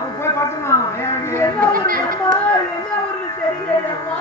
அவன் போய் பார்த்துனான். என்ன ஊரு தெரியலையம்மா.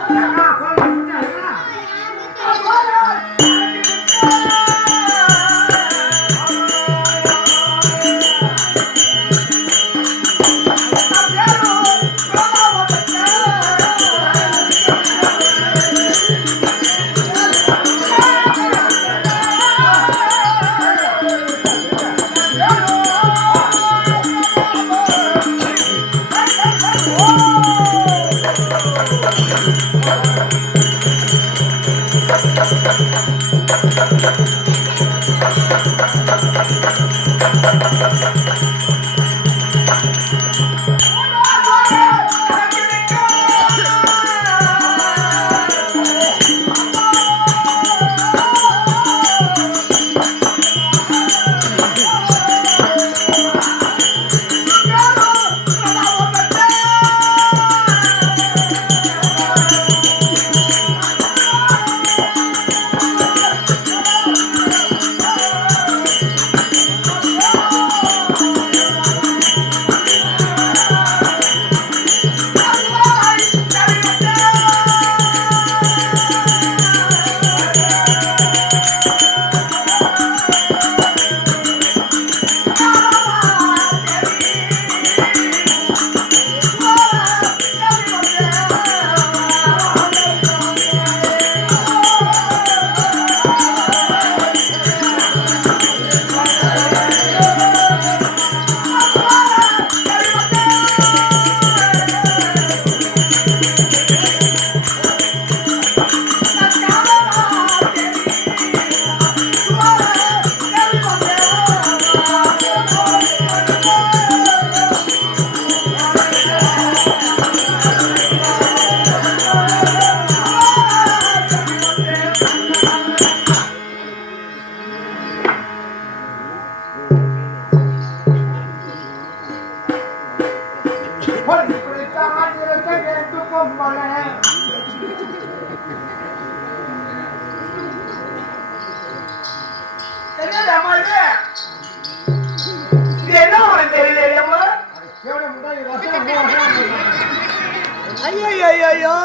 ஐயோ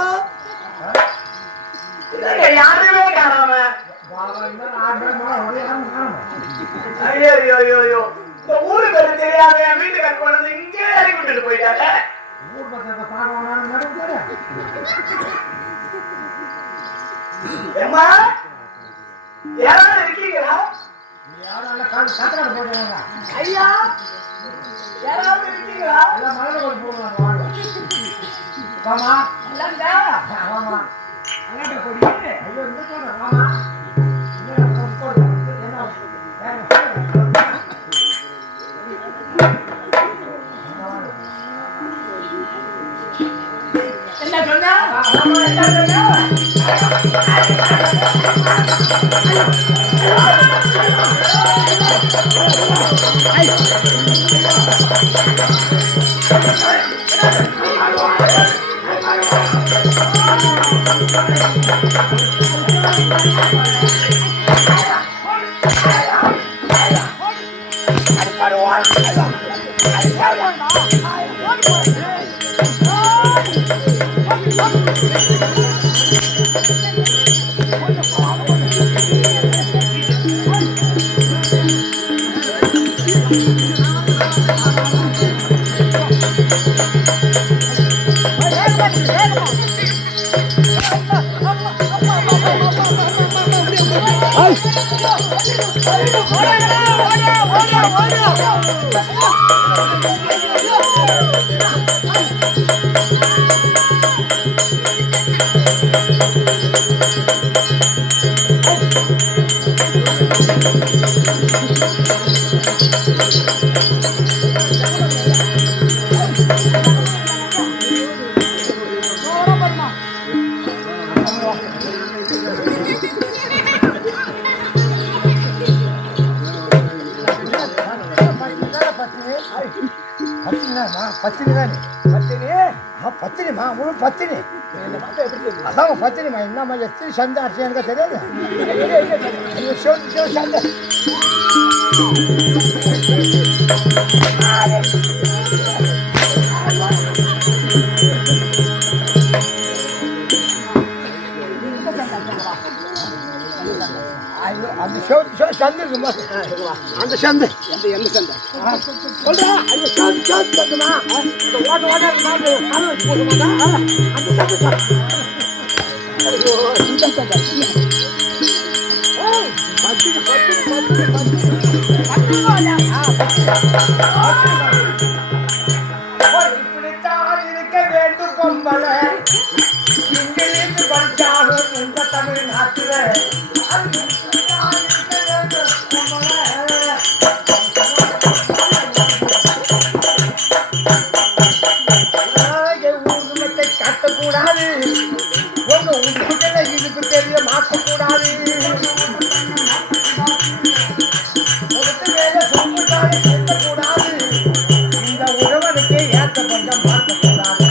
யாருமே காணாம. ஐயோ இந்த ஊரு பேரு தெரியாத என் வீட்டுக்கார கொண்டு இங்கே இறக்கி விட்டுட்டு போயிட்டாங்க. ஏம்மா யாராவது இருக்கீங்களா? ஐயா யாராவது இருக்கீங்களா? என்ன சொன்னா? பத்தினி அதான் பத்தினிமா என்னம்மா எத்தனை சந்தை அரிசி எனக்கு தெரியாது. சந்தை அந்த சந்தை எந்த சந்தை சொல்றா அந்த சந்துமா இந்த ஓட்ட ஓட்ட கால் வச்சு போட்டுமாடா அந்த சந்தை இந்த சந்தை பத்திரி இப்படித்தான் இருக்க வேண்டும் பொம்பளை இங்கிருந்து படிச்சாலும் இந்த தமிழ்நாட்டில் காட்டக்கூடாது உங்க உண்மைகளை இதுக்கு தெரிய மாற்றக்கூடாது மேல சொன்னாலே செல்லக்கூடாது இந்த உழவனுக்கு ஏற்ற பஞ்சம் மாற்றக்கூடாது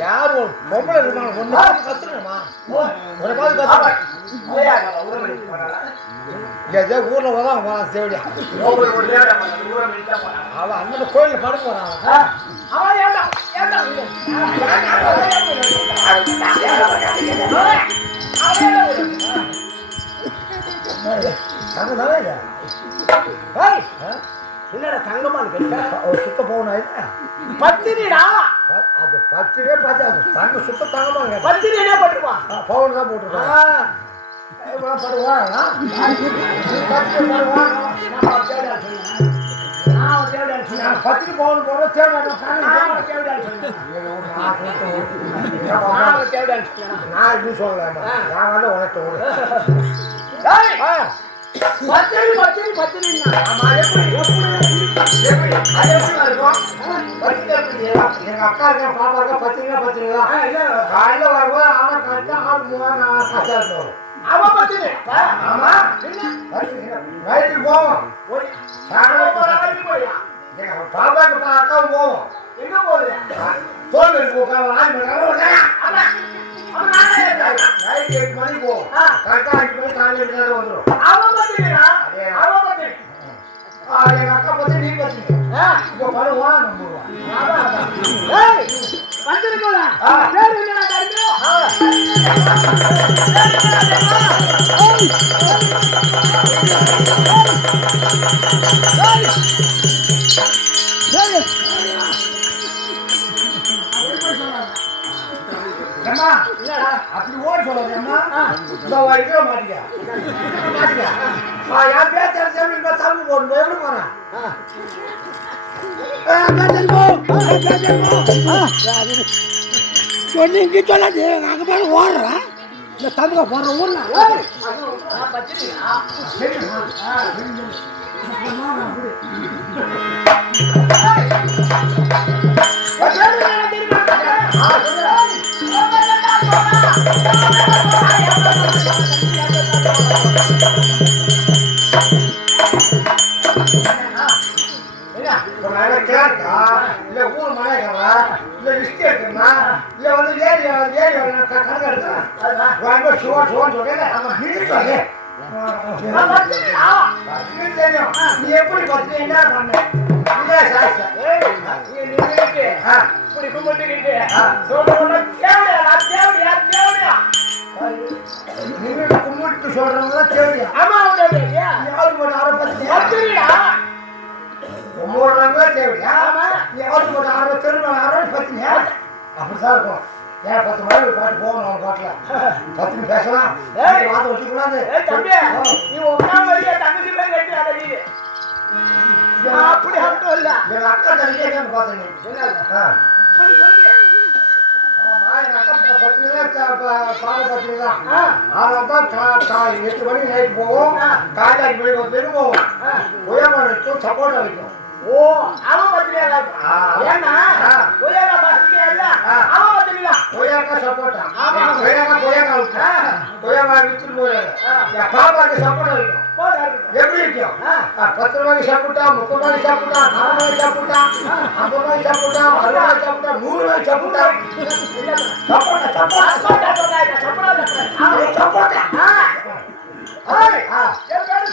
யாரும் பொம்பளை இருக்காங்க ஒண்ணு கத்துக்கணுமா ஒரு பாது கத்து ஊர்ல வரான் தேவடியா அவன் அந்த கோயில படுக்க வரான் என்னடா தங்கமானு கேட்ட சுத்த போகணும் பத்திரிடா அது பத்திரியே பார்த்து தங்க சுத்த தங்கமாக பத்திரி என்ன பண்ணுவான் பவுன் தான் போட்டுருக்கான் படுவான் பத்திரி பவுன் போடுற தேவையான நான் எப்படி சொல்லலாமா நான் வந்து உனக்கு விடு பத்திரி பத்திரி பத்திரி எங்க அக்கா இருக்கா பாப்பா இருக்கா பத்திரிக்கா காலையில வருவோம் ஆனா கரெக்டா ஆள் வரும் அவன் பத்திரி ஆமா நைட்டுக்கு போவோம் பாப்பாக்கு அக்காவும் போவோம் எங்க போகுது தோல் நைட் 8 மணிக்கு போவோம் கரெக்டா 5 மணிக்கு காலையில் வந்துடும் அவன் பத்திரிடா அவன் பத்திரி எங்க அக்கா பத்தி நீ பத்தி இப்போ படுவான் நம்புவான் வந்துருக்கோல அம்மா அப்படி ஓடி சொல்லுங்க அம்மா இந்த வைக்கிற மாட்டியா யார் பேச்சு தம்பி போடணும் எப்படி போறேன் சொன்னீங்க சொல்லாது அங்க போய் ஓடுறேன் இந்த தமிழ போடுற ஊர்ல இல்ல ஊர் மழை இல்ல லிஸ்ட் இருக்குமா இல்ல வந்து ஏரி கணக்கு எடுக்கிறேன் தெரியும் நீ எப்படி பத்தி என்ன பண்ண இப்படி கும்பிட்டுக்கிட்டு சொல்றவங்க நீங்க கும்பிட்டு சொல்றவங்க தேவையா ஆமா யாருக்கு போட்டு ஆரம்பிச்சியா ஒவ்வொரு தேவையா யாருக்கு போட்டு ஆரம்பிச்சு பத்தினியா அப்படிதான் இருக்கும் ஏன் 10 மணி பாட்டு போகணும் அவன் பாட்டுல 10 பேசலாம் வார்த்தை வச்சுக்கூடாது நீ உட்காந்து தங்கச்சி பேர் கட்டிடாத நீ அப்படி அர்த்தம் இல்ல எங்க அக்கா தனிக்கே பார்த்தேன் இப்படி சொல்லுங்க பாடம் 8 மணி நைட் போவோம் காலையில் 5 மணிக்கு பெரு போவோம் உயர்மனுக்கும் சப்போர்ட் வைக்கும் ஓ அவன் பத்திரியா ஏன்னா கொய்யாக்கா பத்திரிக்கா இல்ல அவன் பத்திரிக்கா கொய்யாக்கா சப்போர்ட்டா கொய்யாக்கா வித்துட்டு போயிடாது பாப்பாக்கு சப்போர்ட் வைக்கும் எப்படி இருக்கும் 10 ரூபாய்க்கு சாப்பிட்டா 30 ரூபாய்க்கு சாப்பிட்டா 40 ரூபாய்க்கு சாப்பிட்டா 50 ரூபாய்க்கு சாப்பிட்டா 60 ரூபாய்க்கு சாப்பிட்டா 100 ரூபாய்க்கு சாப்பிட்டா சப்போட்டா ஏய், என் பேரு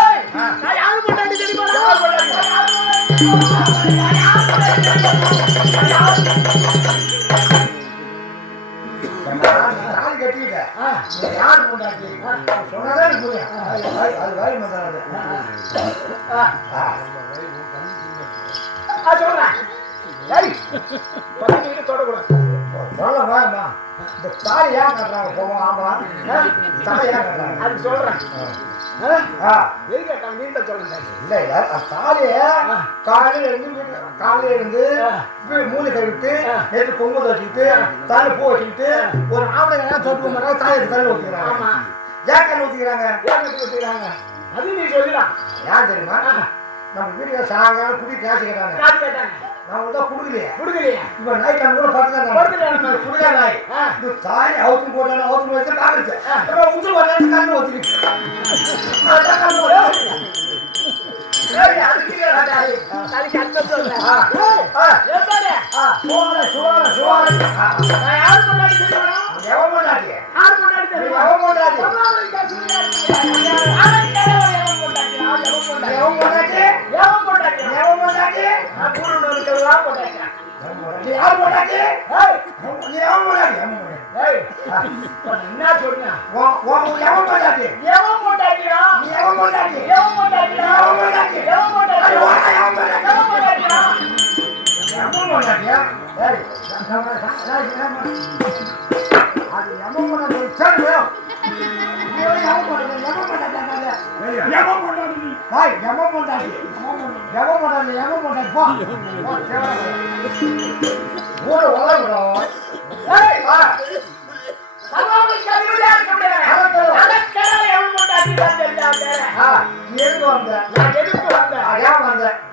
ஏய், நான் யாரு பொண்டாட்டி தெரியுமா? தாலி கட்டிக்கிட்ட யார் பொண்டாட்டி சொன்னதே புரியும். அது வாய் மந்தானது. சொல்றேன். ஏய், பத்தினிட்டு தொடக்கூடாது. சொல்ல வாயம்மா. இந்த தாலி ஏன் கட்டுறாங்க போவோம்? ஆமா, தாலி ஏன் கட்டுறாங்க? அது சொல்றேன். எது கேட்டாங்க? நீண்ட சொல்லுங்க. இல்ல இல்ல, தாலிய காலையில இருந்து மூளை கழிவிட்டு நேற்று பொங்கல் வச்சுக்கிட்டு தாலி பூ வச்சுக்கிட்டு ஒரு ஆம்பளை சொட்டு மாதிரி தாலியை கல்ல ஊற்றிக்கிறாங்க. ஏன் கல்ல ஊற்றிக்கிறாங்க? ஏன் கட்டி ஊத்திக்கிறாங்க? அது நீ சொல்லிடலாம். ஏன் தெரியுமா? நம்ம வீட்டுல சாயங்காலம் குடி காசு கேட்டாங்க. காசு கேட்டாங்க. நான் தான் குடுக்கலையே. இப்ப நைட் நம்ம கூட பார்த்துதான் குடிக்கா நாய் இந்த தாலி அவுத்து போட்டாலும் அவுத்து வச்சு காமிச்சு உத்து போட்டாலும் கல்லு ஊற்றிக்கிட்டு என்ன சொல்றேன்?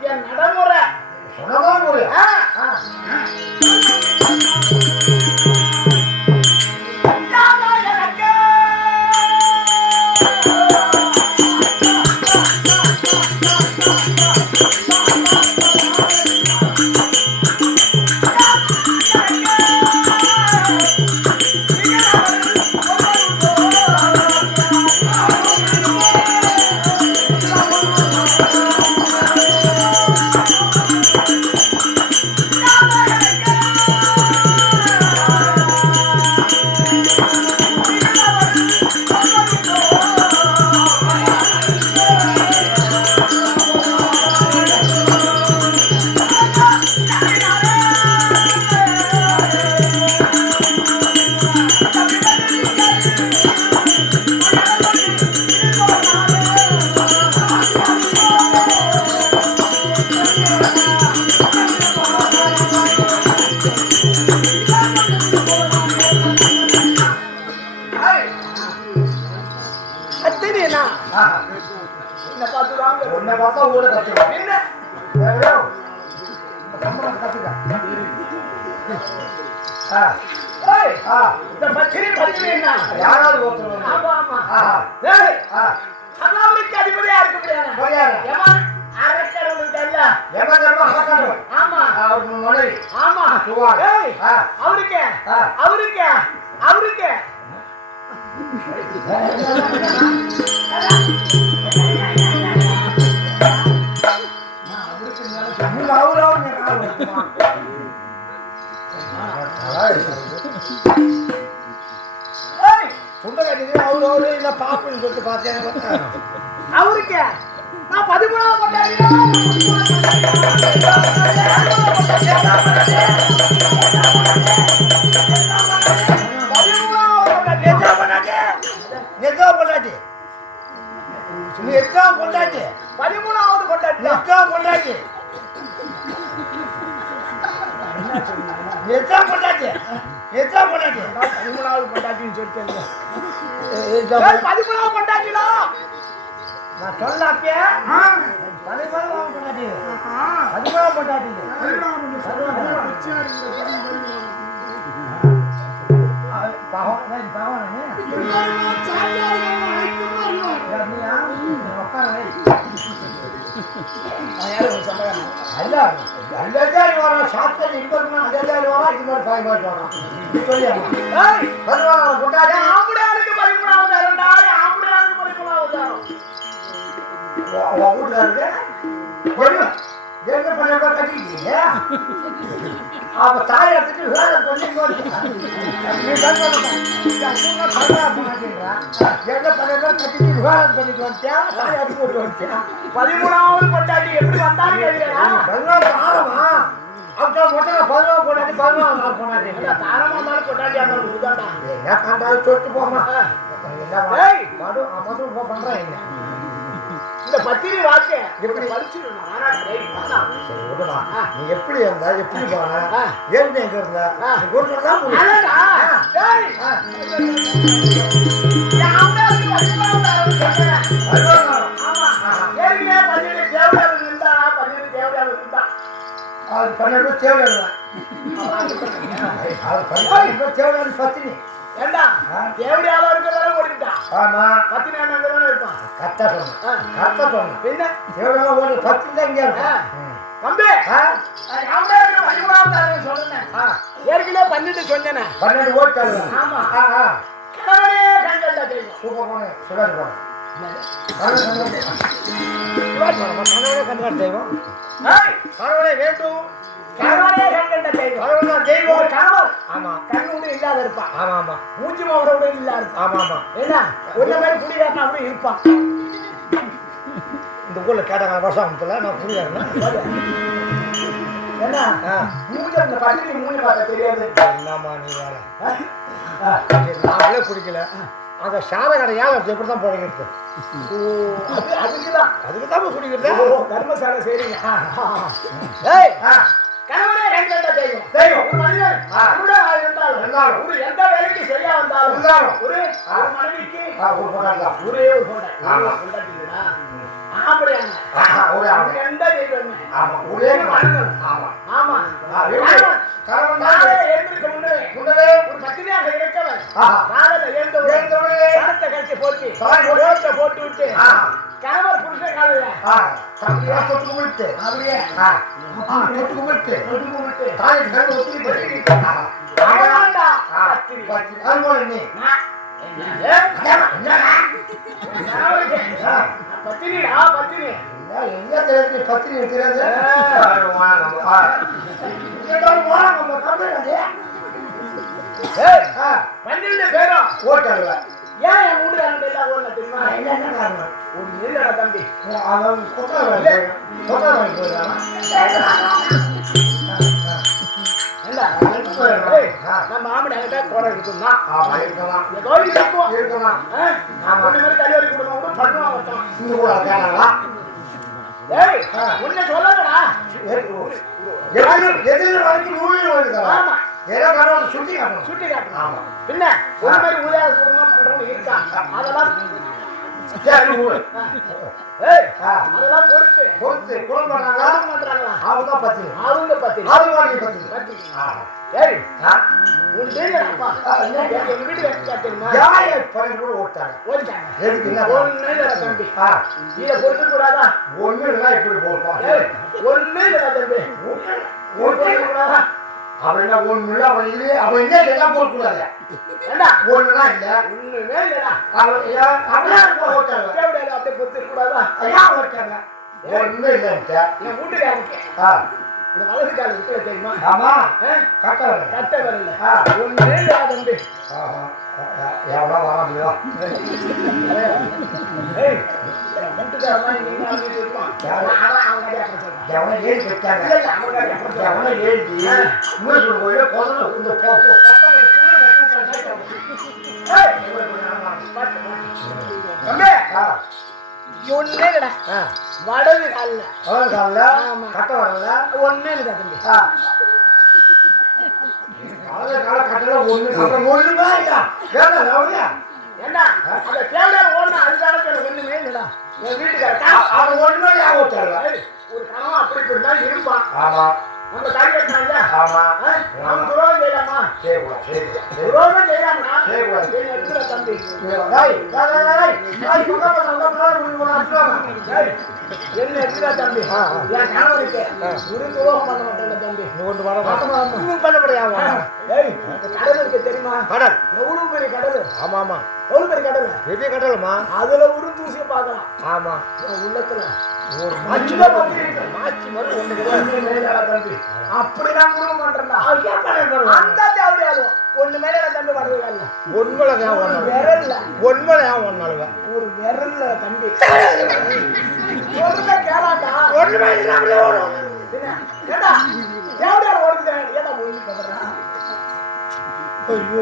என் நடைமுறை சொன்னதான் புரியும். உன்னை பார்த்தா ஊட கத்துக்க. என்ன கத்துக்க. இந்த பத்திரி பத்திரி என்ன? யாராவது ஒருத்தர் ஆமா ஆமா. ஏய், அல்லாஹ்வுக்கு அதிபதியா இருக்க முடியாது. ஏமான் அரக்கடவுளுக்கு அல்ல. ஏமாந்தமா அரக்கடவுள். ஆமா. அவர் மனைவி. ஆமா. சுவார். ஏய், அவருக்கு பாப்புன்னு சொல்லிட்டு பார்த்தேன். அவருக்கு நான் 13ஆவது கொண்டாடி நான் சொல்லாப்பே 13ஆவது கொண்டாடி 13ஆவது கொண்டாடி அந்த ஜாதி வரோம் சாப்பிட்டு இன்பம்னா அந்த ஜாதி வரோம் இது மாதிரி பயமாட்டு வரோம் சொல்லியாமா வருவாங்க கொண்டாடி ஆம்படையாளுக்கு 13வது தரம்டா ஆம்படையாளுக்கு 13வது தரம் வீட்டுக்காருக்கு என்ன பண்ண கட்டிக்கிட்டீங்க அப்ப தாய் எடுத்துட்டு வேலை பண்ணி என்ன பண்ண கட்டிட்டு வேலை பண்ணிட்டு வந்துட்டேன் தாய் எடுத்து போட்டு வந்துட்டேன் 13வது கொண்டாடி எப்படி வந்தாலும் கேட்கிறேன் ஆரமா அப்போ மொத்தம் 11 கொண்டாடி 11 நாள் கொண்டாடி தாரமா இருந்தாலும் கொண்டாடி அந்த உதாண்டா என்ன கண்டாலும் சொல்லிட்டு போமா ஏய் மட்டும் பண்றேன் என்ன இந்த பத்திரி வாக்க எப்படி படிச்சிருந்தா சரி விடுமா நீ எப்படி இருந்தா எப்படி போன ஏன் எங்க இருந்தா கூட்டலாம் அது 12 தேவையான பத்தினி ஏண்டா தேவடியால இருக்கிறதால ஓடிட்டா ஆமா பத்தினி அண்ணன் இருப்பான் கரெக்டா சொன்னேன் என்ன தேவையான ஒரு பத்தினி தான் இங்க இருக்கு தம்பி ஏற்கனவே 12 சொன்னேன் 12 ஓட்டாங்க ஆமா கணவனே கண்டா தெரியும் சூப்பர் போனே சிவாஜி போன கணவனே கண்டாடு தெய்வம் கணவனே வேண்டும் கணவனே கண்டா தெரியும் கணவன் தெய்வம் கணவன் ஆமா கண்ணு இல்லாத இருப்பான் ஆமா ஆமா மூஞ்சி மாவரோட இல்லாத ஆமா ஆமா என்ன ஒன்ன மாதிரி குடிகாரனா அப்படி இருப்பான் இந்த ஊர்ல கேட்டாங்க வருஷம் அனுப்பல நான் குடியாருன்னா என்ன மூஞ்ச இந்த பத்தினி மூஞ்சி பார்க்க தெரியாது என்னம்மா நீ வேற நாங்களே குடிக்கல அந்த சாத கடை ஏழை எப்படி தான் போடுங்கிறது அதுக்கு தான் குடிக்கிறது தர்மசாலை சரிங்க ஏய் கணவனே கண்டா தெரியும் தெரியும் ஒரு மனிதன் இருந்தாலும் ஒரு எந்த வேலைக்கு செய்ய வந்தாலும் ஒரு மனைவிக்கு ஒரு பொண்ணாடா ஒரே ஒரு பொண்டாட்டிடா ஆம்படையான எந்த தெய்வமே ஆமா ஒரே ஆமா ஆமா கணவன் எழுந்திருக்க முன்னே ஒரு பத்தினியாக இருக்கவன் காலையில எழுந்தவுடனே சரத்தை கழிச்சு போட்டு ரோட்டை போட்டு விட்டு கணவர் புருஷன் காலையில தொட்டு கும்பிட்டு அப்படியே தொட்டு கும்பிட்டு தாய் கண்டு ஒத்துக்கிட்டு அது போல நீ பத்தினிடா பத்தினி எங்க தெரியாது பத்தினி தெரியாது நம்ம கம்பெனி 12 பேரும் ஓட்டல்ல ஏன் என் வீடு ரெண்டு எல்லாம் ஓடல தெரியுமா என்ன காரணம் ஒரு இல்லடா தம்பி அவன் கொத்தா போயிடலாம் நம்ம ஆம்படி அங்கிட்ட குறை இருக்குன்னா ஆமா இருக்கலாம் ஏதோ இருக்கும் இருக்கலாம் ஒண்ணு மாதிரி கல்யாணி குடும்பம் கூட பண்ணுவான் ஒருத்தன் இங்க கூட கேட்கலாம் ஏய் உன்னை சொல்லலடா எதிர்த்து வரைக்கும் நூலில் வருகிறா ஆமா ஏதோ கடவுள் சுட்டி காட்டணும் சுட்டி காட்டணும் ஆமா பின்ன ஒரு மாதிரி உதவி குடும்பம் பண்றவங்க இருக்கா அதெல்லாம் ஏய் அதெல்லாம் பொறுத்து குளம் பண்றாங்களா அவங்க பத்தினி அவங்க பத்தினி அவங்க பத்தினி ஏய் உன் தெரியலப்பா எங்க வீட்டு வெட்டி காட்டுமா யாரை பணம் கூட ஓட்டாங்க ஓடிட்டாங்க எதுக்கு என்ன ஒண்ணு இல்ல தம்பி இத பொறுத்து கூடாதா ஒண்ணு இல்ல இப்படி போடுவாங்க ஒண்ணு இல்ல தம்பி ஒண்ணு கூடாதா அவன் என்ன ஒண்ணு இல்ல அவன் இல்லையே அவன் என்ன எல்லாம் போடக்கூடாது ஏண்டா ஒண்ணுதான் இல்ல ஒண்ணுமே இல்லடா அவன் ஓட்டாங்க அப்படியே பொறுத்து கூடாதா ஐயா ஓட்டாங்க ஒண்ணு இல்லன்ட்ட என் வீட்டுக்காரருக்கு இந்த வலது கால இருக்கிற தெரியுமா ஆமா கட்ட வரல ஒண்ணு இல்லடா தம்பி எவ்வளோ வராமையோ ஏய் வீட்டுக்காரன் இங்க இருப்பான் எவனை ஏறி கட்டாங்க எவனை ஏறி மூணு கோயில போதும் இந்த ஒண்ணே இல்லடா வடது கால்ல கட்ட வரல ஒண்ணே இல்லடா தம்பி ஒண்ணுமே இல்ல என்ன அந்த தேவையான ஓடணும் அதுக்கான ஒண்ணுமே இல்லடா என் வீட்டுக்காரன் அது ஒண்ணுமே ஞாபகம் ஒரு கணவன் அப்படி இருந்தா இருப்பான் ஆமா நம்ம தாய் கட்டினாங்க. ஆமா நம்ம துரோகம் செய்யலாமா? துரோகம் செய்யலாமா? என்ன எடுத்துடா தம்பி. என்ன எடுத்துடா தம்பி. என் கணவனுக்கு ஒரு துரோகம் பண்ண மாட்டேன் தம்பி. ஒன்றும் பண்ண முடியாது. ஏய், கடல் இருக்கு தெரியுமா? கடல் எவ்வளவு பெரிய கடல். ஆமா ஆமா, எவ்வளவு பெரிய கடல். பெரிய கடலுமா? அதுல ஒரு தூசியை பார்க்கலாம். ஆமா, உள்ளத்துல ஒரு மாச்சி மாதிரி ஒண்ணு அப்படிதான் குடும்பம் பண்றா. அந்த தேவையாது ஒண்ணு மேல தம்பி வர்றதுல ஒண்ணுல விரல்ல ஒண்ணுல ஒன்னாலுவ ஒரு விரல்ல தம்பி சொல்றத கேளாட்டா. ஒண்ணுமே இல்லாமலே ஓடும். ஏடா தேவையா ஓடுறேன். ஏடா ஒண்ணு பண்றா. ஐயோ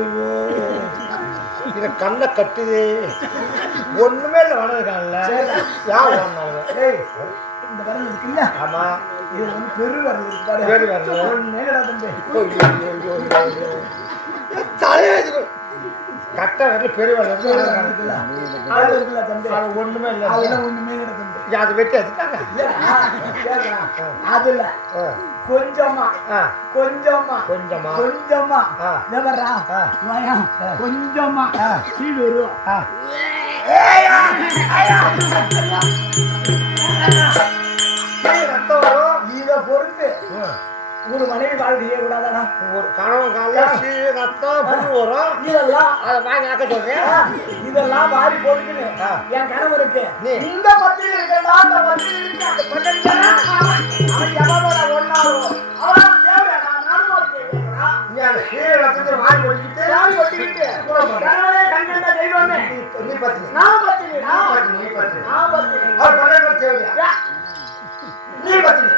இத கண்ண கட்டுது. ஒண்ணுமே இல்ல வனதுக்கான்ல யா ஒன்னாலுவ. ஏய், இந்த விரல் இருக்குல்ல? ஆமா, இது வந்து பெரு விரல் இருக்கு பாரு. பெரு விரல் ஒண்ணு மேலடா தம்பி. கட்ட வரல பெரிய இருக்குல்ல? அது இருக்குல்ல தம்பி. அது ஒண்ணுமே இல்ல. அது ஒண்ணுமே இல்ல தம்பி. அது வெட்டி அதுக்காக அது இல்ல. கொஞ்சமா கொஞ்சமா கொஞ்சமா கொஞ்சமா நவரா வாயா கொஞ்சமா சீடு வருவா. ரத்தம் வரும். இத பொறுத்து ஒரு மனைவி வாழ்க்கை செய்ய கூடாதானா? ஒரு கணவன் கால ரத்தம் வரும். இதெல்லாம் அதை வாங்கி ஆக்க சொல்றேன். இதெல்லாம் வாரி போட்டுக்கின்னு என் கணவருக்கு இந்த பத்திரி இருக்கா, அந்த பத்திரி இருக்கு, அந்த பத்திரி அவன் எவ்வளோ ஒன்னாலும் அவன் தேவையா? நானும் கேட்கிறேன். நீ அந்த ரத்தத்தை வாரி போட்டுக்கிட்டு வாரி போட்டுக்கிட்டு கணவனே கண்கண்ட தெய்வமே நீ பத்திரி, நான் பத்திரி, நான் பத்திரி, நான் பத்திரி. அவர் பத்திரி தேவையா? நீ பத்திரி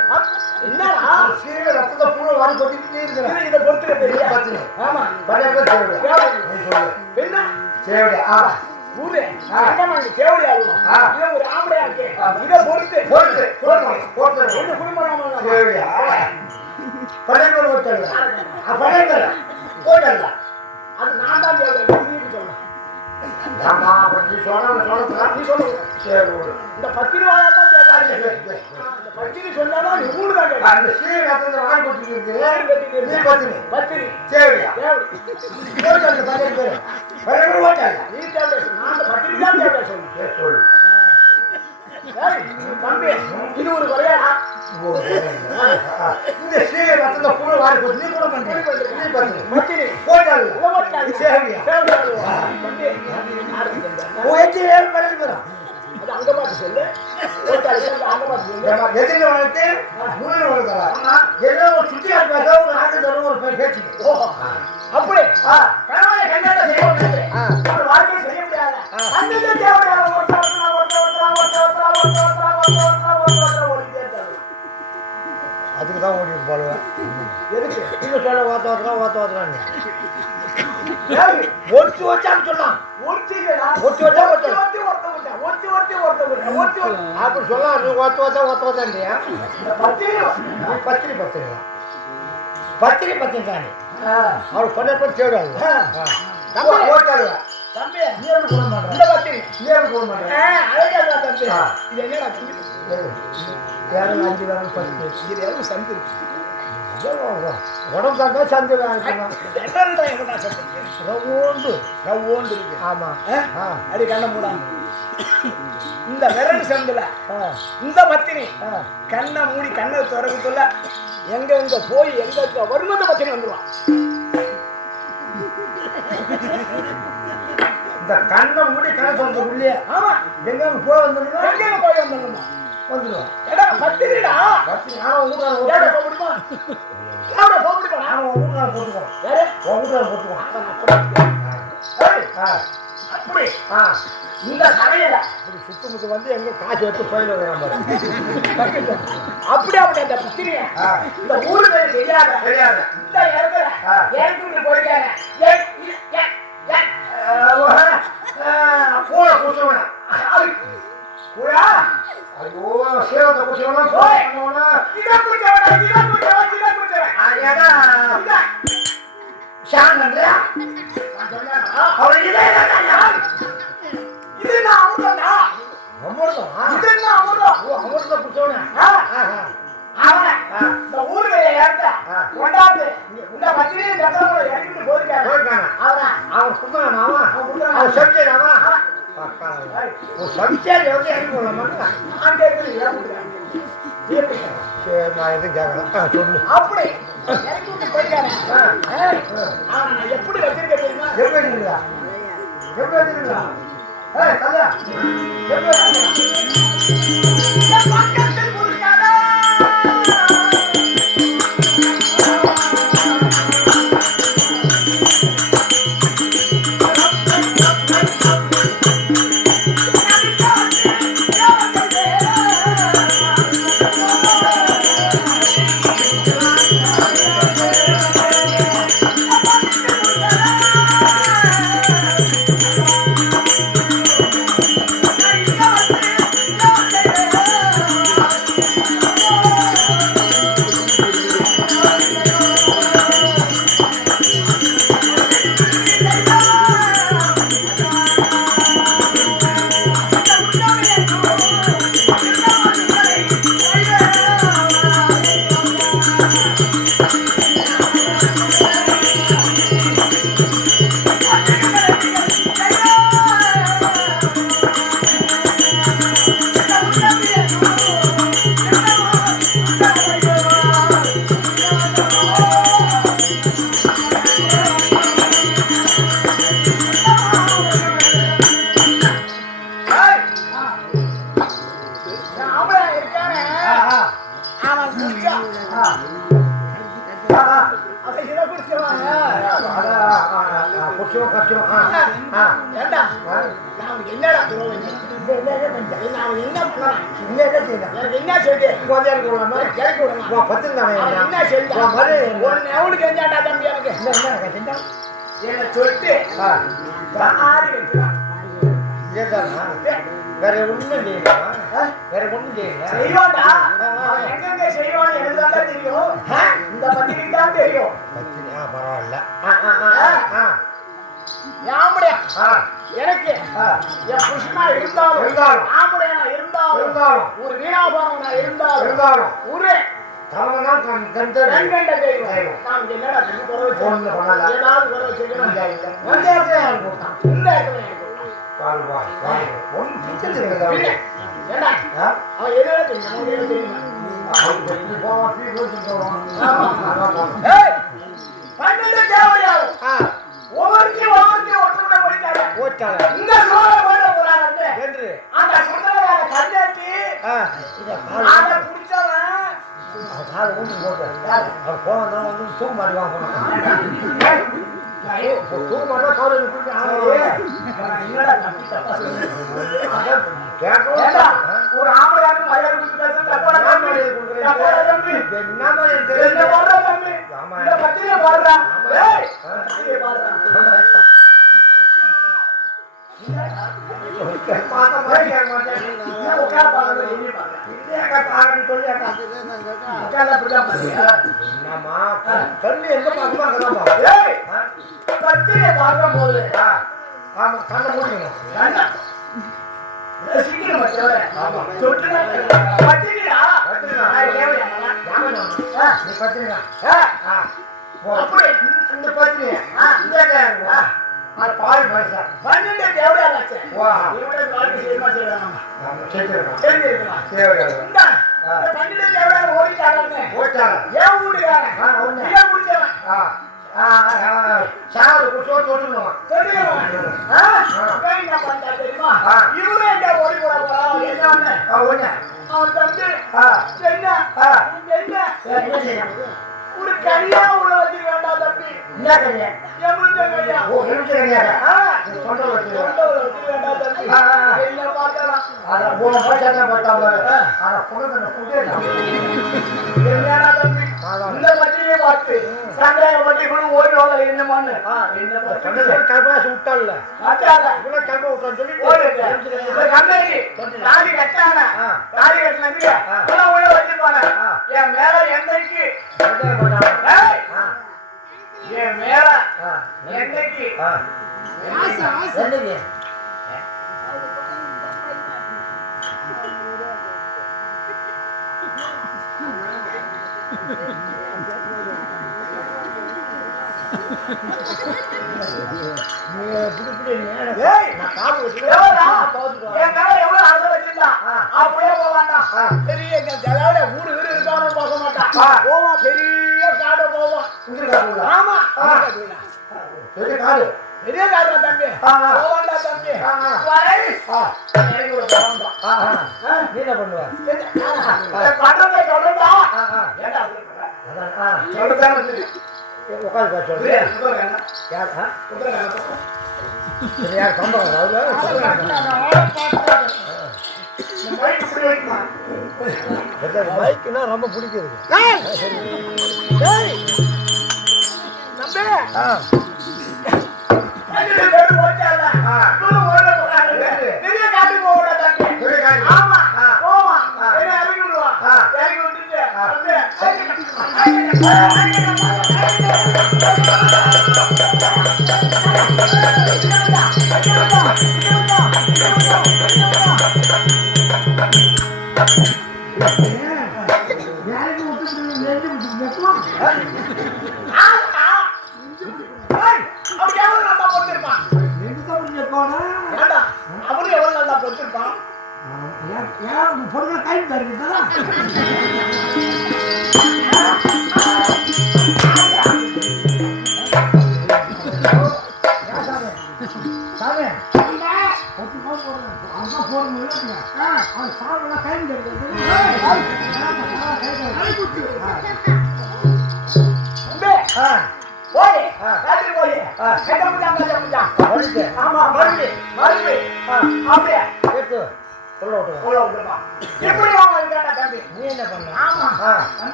என்னடா சீர ரத்தத்தை பூரா வாரி கொட்டிக்கிட்டே இருக்கற. இத பொறுத்து தெரியல பத்திரி. ஆமா, படையவே தேவையா? நீ சொல்லு. என்ன தேவையா? ஊரே அங்கமாங்க தேவையா? இது ஒரு ஆம்பளையா இருக்கு. இத பொறுத்து பொறுத்து பொறுத்து என்ன குடும்பமா தேவையா? படையவே ஓட்டல. படையவே ஓட்டல. அது நான் தான் தேவையா? நீ சொல்லு. ஆமா, நீ சொல்றா. நீ சொல்லு. சரி, இந்த 10 ரூபாயா தான் தேவையா? இந்த 10 சொன்னாதான் நீ ஊடு தான் கேட்க. அந்த சீர ரத்தத்தை வாரி கொட்டிக்கிட்டு நீ பத்திரி தேவையா? ஓட்டல படையவே படையவே ஓட்டல. நீ தேவையா? நான் அந்த 10 தான் தேவையா சொல்லு. சொல்லு. ஏய் தம்பி, இது ஒரு வரையாடா. இந்த சீர ரத்தத்தை பூரா வாரி கொட்டி நீ கூட பண்ணி நீ பத்திரி ஓட்டல ஓட்டல தேவையா? தம்பி ஓய்ச்சி வேற படையவே போறா. அது அங்க பாத்து சொல்லு. ஓட்டல அங்க பாத்து சொல்லு. எதில வளர்த்து மூணு வளர்க்கறா. ஏதோ ஒரு சுத்தி ஆட்காத ஒரு ஆட்டு தரும் ஒரு பேச்சு. ஓஹோ, அப்படி கணவனை கண்ணாட செய்யணும். ஒரு வாழ்க்கை செய்ய முடியாது. அந்தந்த தேவையான ஓட்டா அதுக்கு தான் ஓடி போடுவா. எதுக்கு நீங்க சொல்ல ஓத்தான்னு ஒருத்தி வச்சான்னு சொல்லலாம். ஒருத்தி வச்சா அப்படி சொல்லலாம். நீ ஒத்த இல்லையா? பத்திரி பத்திரி தானே அவர் கொண்டாடி தேடாது. தம்பி நீ எப்படி போட மாட்டேன்? இந்த பத்திரி நீ எப்படி போட மாட்டேன்? அழகா தம்பி. இது என்னடா வேற 5 வேற 10 இது எவ்வளவு சந்து இருக்கு. உடம்பு தாங்க சந்து வாங்கணும். ரவோண்டு இருக்கு. ஆமா, அது கண்ண மூடாம இந்த விரல் சந்துல இந்த பத்தினி கண்ணை மூடி கண்ணை திறக்கக்குள்ள எங்க எங்க போய் எங்க வருமந்த பத்தினி வந்துருவான். இந்த கண்ணை மூடி கண்ணை திறந்த உள்ளே ஆமா எங்க போய் வந்துடணும். எங்க போய் வந்துடணுமா? வந்துடுவான். எடா பத்திரிடா பத்திரி. ஆனா உங்க ஊர்ல போக முடியுமா? யாரோ போக முடியுமா? ஆனா உங்க ஊர்ல போட்டுவோம். யாரே உங்க ஊர்ல போட்டுவோம். அப்படி இந்த கரையில இப்படி சுத்தமுக்கு வந்து எங்க காசு எடுத்து போயிட வராம அப்படி அப்படி அந்த பத்திரிகை இந்த ஊரு பேர் தெரியாத இந்த இடத்துல ஏற்கனவே போயிருக்காங்க. கூட கூட்டுவன கூட ஐயோ சேவத்தை கூட்டுவன போன இத கூட்டுவன சாந்தந்திரா அவர் இதே இது நான் அமுதா அமுதம் இது நான் அமுதம் ஓ அமுதத்தை கூட்டுவன அவன இந்த ஊர்ல ஏத்த ஒரு சம்சாரி வந்து இறங்கி போடலாமா? நான் கேட்கறது ஏன் விட்டுருக்காங்க? சரி, நான் எதுவும் கேட்கறேன். சொல்லு. அப்படி இறக்கி விட்டு போயிட்டாரு. அவனை நான் எப்படி வச்சிருக்க தெரியுமா? எப்படி இருக்குதா? எப்படி வச்சிருக்கா? கல்யா எப்படி வச்சிருக்கா? என் பக்கத்தில் கொடுக்காதா? என்னடா என்ன சொல்லி இறக்கி விடலாம். என்ன செஞ்சா ஒன்னு எவனுக்கு செஞ்சாண்டா தம்பி எனக்கு என்ன சொல்லிட்டு வேற ஒண்ணும் செய்யல. வேற ஒண்ணும் செய்யல. செய்வான்டா. எங்க செய்வான்னு எனக்கு தான் தெரியும். இந்த பத்திரிக்கை தான் தெரியும். பரவாயில்ல. யாமுடையா எனக்கு என் புருஷனா இருந்தாலும் ஆமுடையா இருந்தாலும் ஒரு வீணாபாரவனா இருந்தாலும் ஒரு கண்கண்ட தெய்வம். நான் என்னடா ஏதாவது குறை செய்யணும். இந்த இடத்துல எனக்கு ஏன்னா அவன் எதுவே தெரியும். பன்னெண்டு தேவையாகும். ஒவ்வொருத்தையும் ஒற்றுமை படித்தாங்க. இந்த சோழ போறாங்க என்று அந்த சுந்தரகார கண்டேத்தி அதை குடிச்சவன் தூக்க மாட்டுவாங்க. ஒரு ஆம்பளையாக மரியாதை கண்ணு எங்க பாக்கணும் பத்திரியை பார்க்கும் போது ஆமா கண்ணை மூடிங்க. சாவு குடிச்சோ சொல்லணும். ஒரு கரியா உள்ள வச்சு வேண்டாம் தம்பி. என்ன கரியா? கரியா. ஓ கரியா. சொந்த வச்சு வேண்டாம் தம்பி. என்ன பார்க்கலாம். அத போன பச்சை பார்த்தாங்க. அத புகழ்ந்த புகழ். என்னடா தம்பி? இந்த பத்திரியை பார்த்து சந்திரனை பத்தி கூட ஓடி வாங்க என்ன பண்ணு. என்ன கண்ணு கர்பாஸ் விட்டால. அதால இவள கர்பா விட்டான்னு சொல்லி ஓடி கண்ணேரி தாடி கட்டானா. தாடி கட்டனங்க. உள்ள வச்சு போனா. என் மேல என்னைக்கு என் மேல என்னைக்கு என்னைக்கு Ha ha ha. ஏய், நான் காப்பு வச்சுக்கிறேன். என் கணவர் எவ்வளவு ஆசை வச்சிருந்தா அப்படியே போவான்டா. பெரிய ஜலாட ஊரு வீடு இருக்கானு பார்க்க மாட்டான். போவான், பெரிய காடு போவான். ஆமா, பெரிய காடு பெரிய காடு தம்பி. போவான்டா தம்பி. நீ என்ன பண்ணுவ? பண்றதை தொடர்ந்தா உட்காந்து சொல்றேன். யார் யார் கம்பம் பைக்குன்னா ரொம்ப பிடிக்குது. பெரிய காட்டுக்கு போவான்டா தம்பி. ஆமா, போவான். இறங்கி விடுவான். இறங்கி விட்டுட்டு பொருள் டைம் தருகிறதா?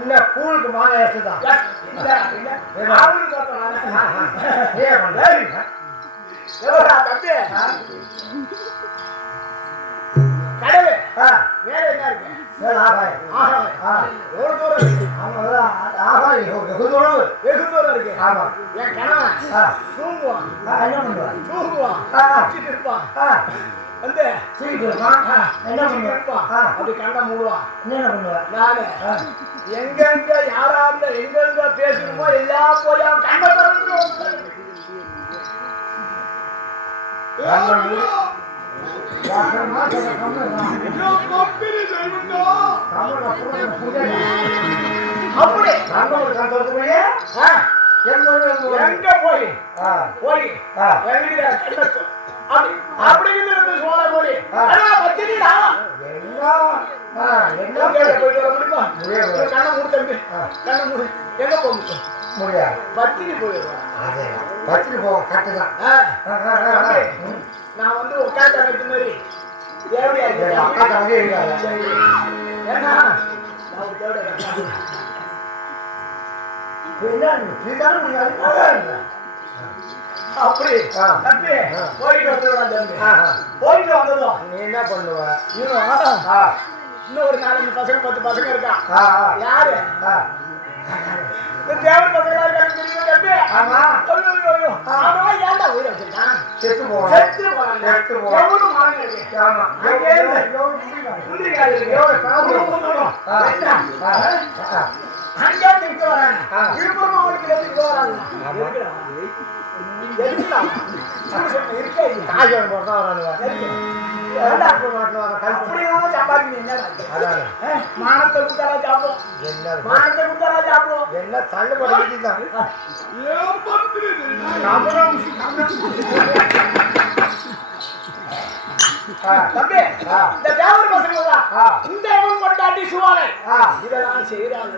இல்ல கூழுக்கு மாலை ஏற்றுதான். கடவுள் வேற என்ன இருக்கு? ஆகாயம் எவ்வளவு தூரம் இருக்கு? ஆகாயம் வெகு தூரம் வெகு தூரம் இருக்கு. ஆமா. என் கணவன் தூங்குவான், என்ன பண்ணுவான்? தூங்குவான், வச்சுட்டு இருப்பான். வந்து என்ன பண்ணுவான்? அப்படி கண்ட மூடுவான். என்ன பண்ணுவான்? நானு எங்கெங்க யாராவது எங்கெங்க பேசணுமோ எல்லாம் போய் அவன் கண்ண அப்படி எங்க போய் போய் அப்படி சோழ போய் பத்திரிடா என்ன போயிட்டு வர முடியுமா? கண்ணை மூடு, கண்ணை மூடு. எங்க போக முடியாது. பத்திரி போயிடுவேன். பத்திரி போக கட்டுதான். நான் வந்து உட்காந்து அமைச்ச மாதிரி தேவையா ஏன்னா நான் ஒரு அப்படி தம்பி போயிட்டு வந்துடுவான். தம்பி போயிட்டு வந்ததும் நீ என்ன பண்ணுவ? இன்னும் ஒரு 4 பசங்க 10 பசங்க இருக்கான். யாரு தேவர் பசங்களா இருக்காங்க தெரியுமா தம்பி? ஆமா. அவன் ஏன்டா உயிரை வச்சிருக்கான்? செத்து போவான். எவ்வளவு மரங்கள் இருக்கு? ஆமா. முந்திரிக்காய் இருக்கு. அங்கே நிற்க வராங்க. விழுப்புரம் மாவட்டத்தில் எதுக்கு வராங்க? மானத்தை கொடுத்தாரா சாப்பிடும், மானத்தை கொடுத்தாரா சாப்பிடும். என்ன தள்ளுபடி தான். தம்பி இந்த தேவர் பசங்க இந்த இவன் கொண்டாட்டி சுவாலை இதெல்லாம் செய்யறாங்க.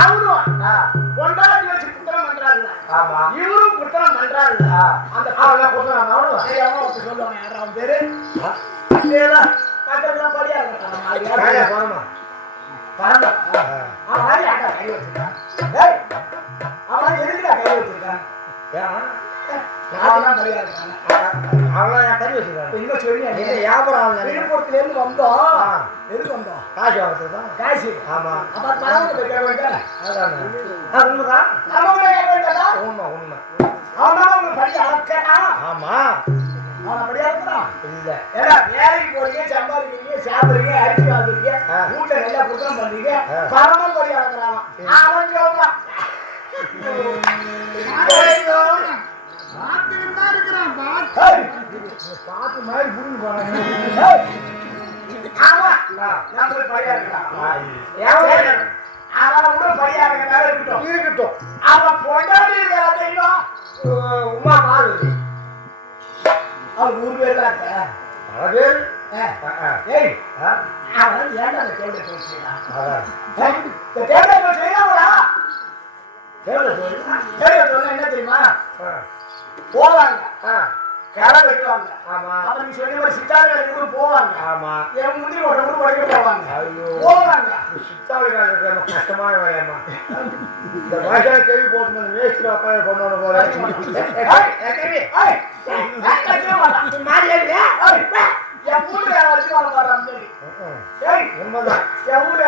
அவரும் கொண்டாடி வச்சு குற்றம் பண்றாங்க. இவரும் குற்றம் பண்றாங்க. அந்த சொல்லுவாங்க யாராவது பேரு பக்கத்துல படியா இருக்காங்க. அவன் கை வச்சிருக்கான். அவன் எதுக்குடா கை வச்சிருக்கான்? விழுப்புரத்துல இருந்து வந்தோம். எதுக்கு வந்தோம்? காசு. ஆமா. அப்ப பரவாயில்ல கேட்க வேண்டாம். உண்மைதான். நம்ம கேட்க வேண்டாம். உண்மை அவனால உங்க படி அளக்கா ஆமா அவன படி அளக்கா இல்ல ஏடா வேலைக்கு போறீங்க சம்பாதிக்கிறீங்க சாப்பிடுறீங்க அரிசி வாங்குறீங்க வீட்டை நல்லா குற்றம் பண்றீங்க பரமம் படி அளக்குறான் அவன் சொல்றான் பாத்து மாதிரி புரிஞ்சு போறாங்க ஆமா நான் போய் படியா இருக்கிறான் அவன் கூட படியா இருக்கட்டும் இருக்கட்டும் அவன் பொண்டாட்டி இருக்கிற உமா மாறுது அவன் 100 பேர் தான் இருக்க பல பேர் ஏய் அவன் ஏன்டா அந்த கேள்வி சொல்லிட்டான் இந்த கேள்வி சொல்லிட்டாங்களா கேள்வி சொல்ல என்ன தெரியுமா போவாங்க கடை வெட்டுவாங்க ஆமா அப்ப நீ சொன்ன மாதிரி சித்தாள் கடைக்கு போவாங்க ஆமா என் முந்தி ஒரு படிக்க போவாங்க ஐயோ போவாங்க சித்தாளுக்காக கஷ்டமான வேலையம்மா இந்த பாஷா கேள்வி போட்டு மேஸ்திரி உட்காந்து கொண்டு போல என் ஊர்ல வச்சு வாங்க வர்றான் உண்மைதான் என் ஊர்ல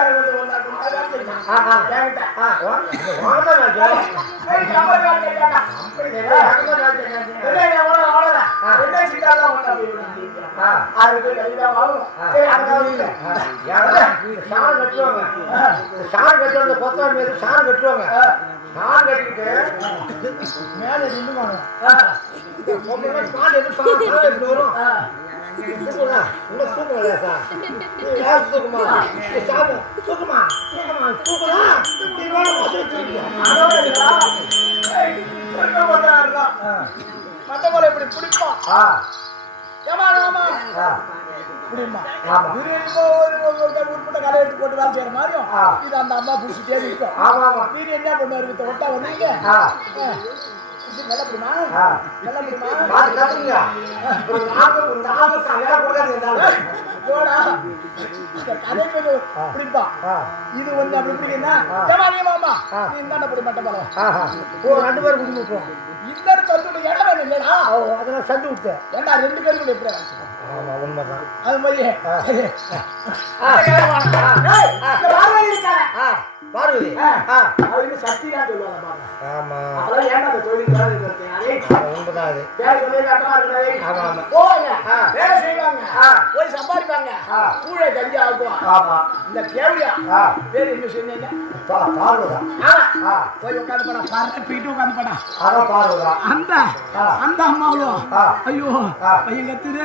சாணம் கட்டுவாங்க சாணம் கட்டுவாங்க கொத்தா மீது சாணம் கட்டுவாங்க சாணம் கட்டிக்கிட்டு மேல நின்றுவாங்க பால் எடுத்து வரும் தூக்குமா இன்னும் தூக்குங்களா சார் யார் தூக்குமா சாப்பிடு தூக்குமா தூக்குமா தூக்குலாம் மத்தவங்களை இப்படி பிடிப்பான் ஏமா ஆமா புரியுமா உட்பட்ட கடை எடுத்து போட்டு வேலை செய்யற மாதிரியும் இது அந்த அம்மா புடிச்சுட்டே இருக்கும் ஆமா ஆமா நீங்க என்ன பண்ணுவாரு வித்த ஒட்டா வந்தீங்க நல்ல புரியுமா நல்ல புரியுமா பிடிப்பா இது வந்து அப்படி பிடிக்குன்னா மாமா நீ இந்தாண்ட புடி மட்ட போல 2 பேர் குடி விட்டுருவோம் இந்த தத்துடைய இடம் வேணும் இல்லடா அதெல்லாம் சண்டு விட்டு ஏண்டா 2 பேருக்கு எப்படி ஆமா உண்மைதான் அது மாதிரி பார்வதி அவங்க சக்தி தான் சொல்லுவாங்க பாருங்க ஆமா அதெல்லாம் ஏன்டா அந்த கோயிலுக்கு வேலை செய்யறீங்க உண்மைதான் அது வேலை சொல்லி கட்டமா இருக்கிறாரு ஆமா ஆமா போவாங்க வேலை செய்வாங்க போய் சம்பாதிப்பாங்க கூழை கஞ்சி ஆக்குவான் ஆமா இந்த கேள்வியா பேர் என்ன சொன்னீங்க பார்வதா போய் உட்காந்து போனா பார்த்துட்டு உட்காந்து போனா அதான் பார்வதா அந்த அம்மாவும் ஐயோ பையன் கத்துது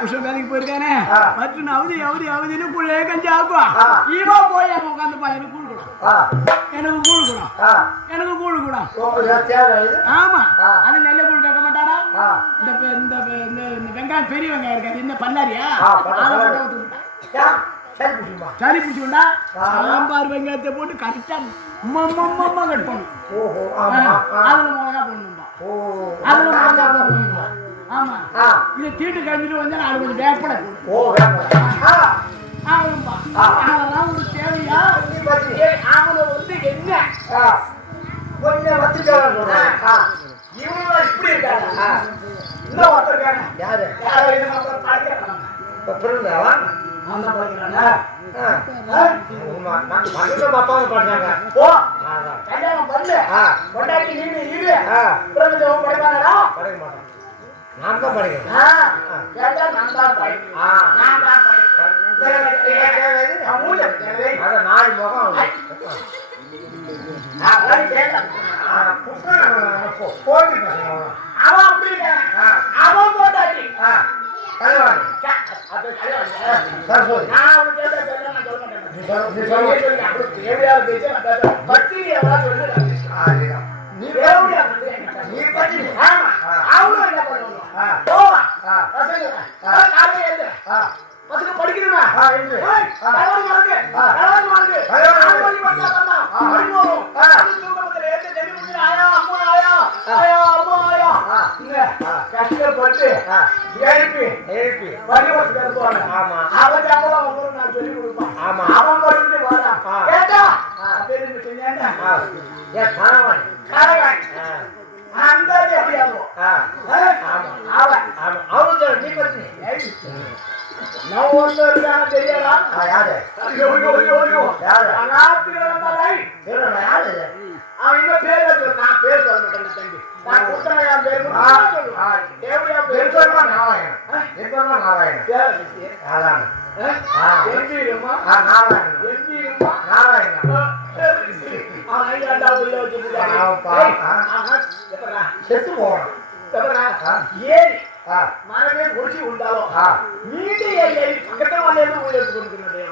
புருஷன் வேலைக்கு போயிருக்கானே பத்து அவதின்னு கூழே கஞ்சி ஆக்குவான் இவோ போய் அங்க உட்காந்து பா எனக்கு கூழ் எனக்கு கூழ் கூட ஆமா அது நெல்ல கூழ் கேட்க மாட்டாடா இந்த வெங்காயம் பெரிய வெங்காயம் இருக்காது இந்த பல்லாரியா சரி பிடிச்சுண்டா சாம்பார் வெங்காயத்தை போட்டு கரெக்டா அம்மா கட் பண்ணும் அதுல மிளகா போடணும்பா அதுல மிளகா போடணும்பா ஆமா இதை தீட்டு கழிஞ்சிட்டு வந்து நாலு கொஞ்சம் வேப்படை ஆகும்பா அதெல்லாம் ஒரு தேவையா அவனை வந்து என்ன கொஞ்சம் வச்சுக்கலாம் இவங்க இப்படி இருக்காங்க இன்னும் ஒருத்தர் இருக்காங்க யாரு பிறந்தாவா அந்த படிக்கிறாங்க அப்பாவும் பண்ணாங்க ஓ கல்யாணம் பண்ணு கொண்டாட்டி நீங்க இரு பிரபஞ்சம் படிப்பாங்களா படிக்க மாட்டோம் நான் தான் படிக்கிறேன் நான் தான் படிக்கிறேன் நாலு முகம் அவன் அப்படி அவன் போட்டாட்டி படிக்கணுமா கஷ்டப்பட்டு எழுப்பி வழி கொடுத்து அவன் நான் சொல்லி கொடுப்பான் அவன் படிச்சு போறான் கேட்டா அந்த நான் ஒருத்தர் இருக்கான தெரியாதா அவன் இன்னும் பேர் நான் பேர் சொல்ல மாட்டேன் தம்பி நான் கொடுத்தேன் என் பேர் எப்படியா பேர் எப்பமா நாராயணன் எப்பமா நாராயணன் அதான் எம்பீரமா நாராயணன் எம்பீரமா நாராயணன் ஐயாண்டா உள்ள வச்சுருக்காங்க செத்து போகணும் ஏறி மரமே குடிச்சு உண்டாலும் மீண்டு ஏறி பக்கத்துல வந்து உள்ள எடுத்து கொண்டு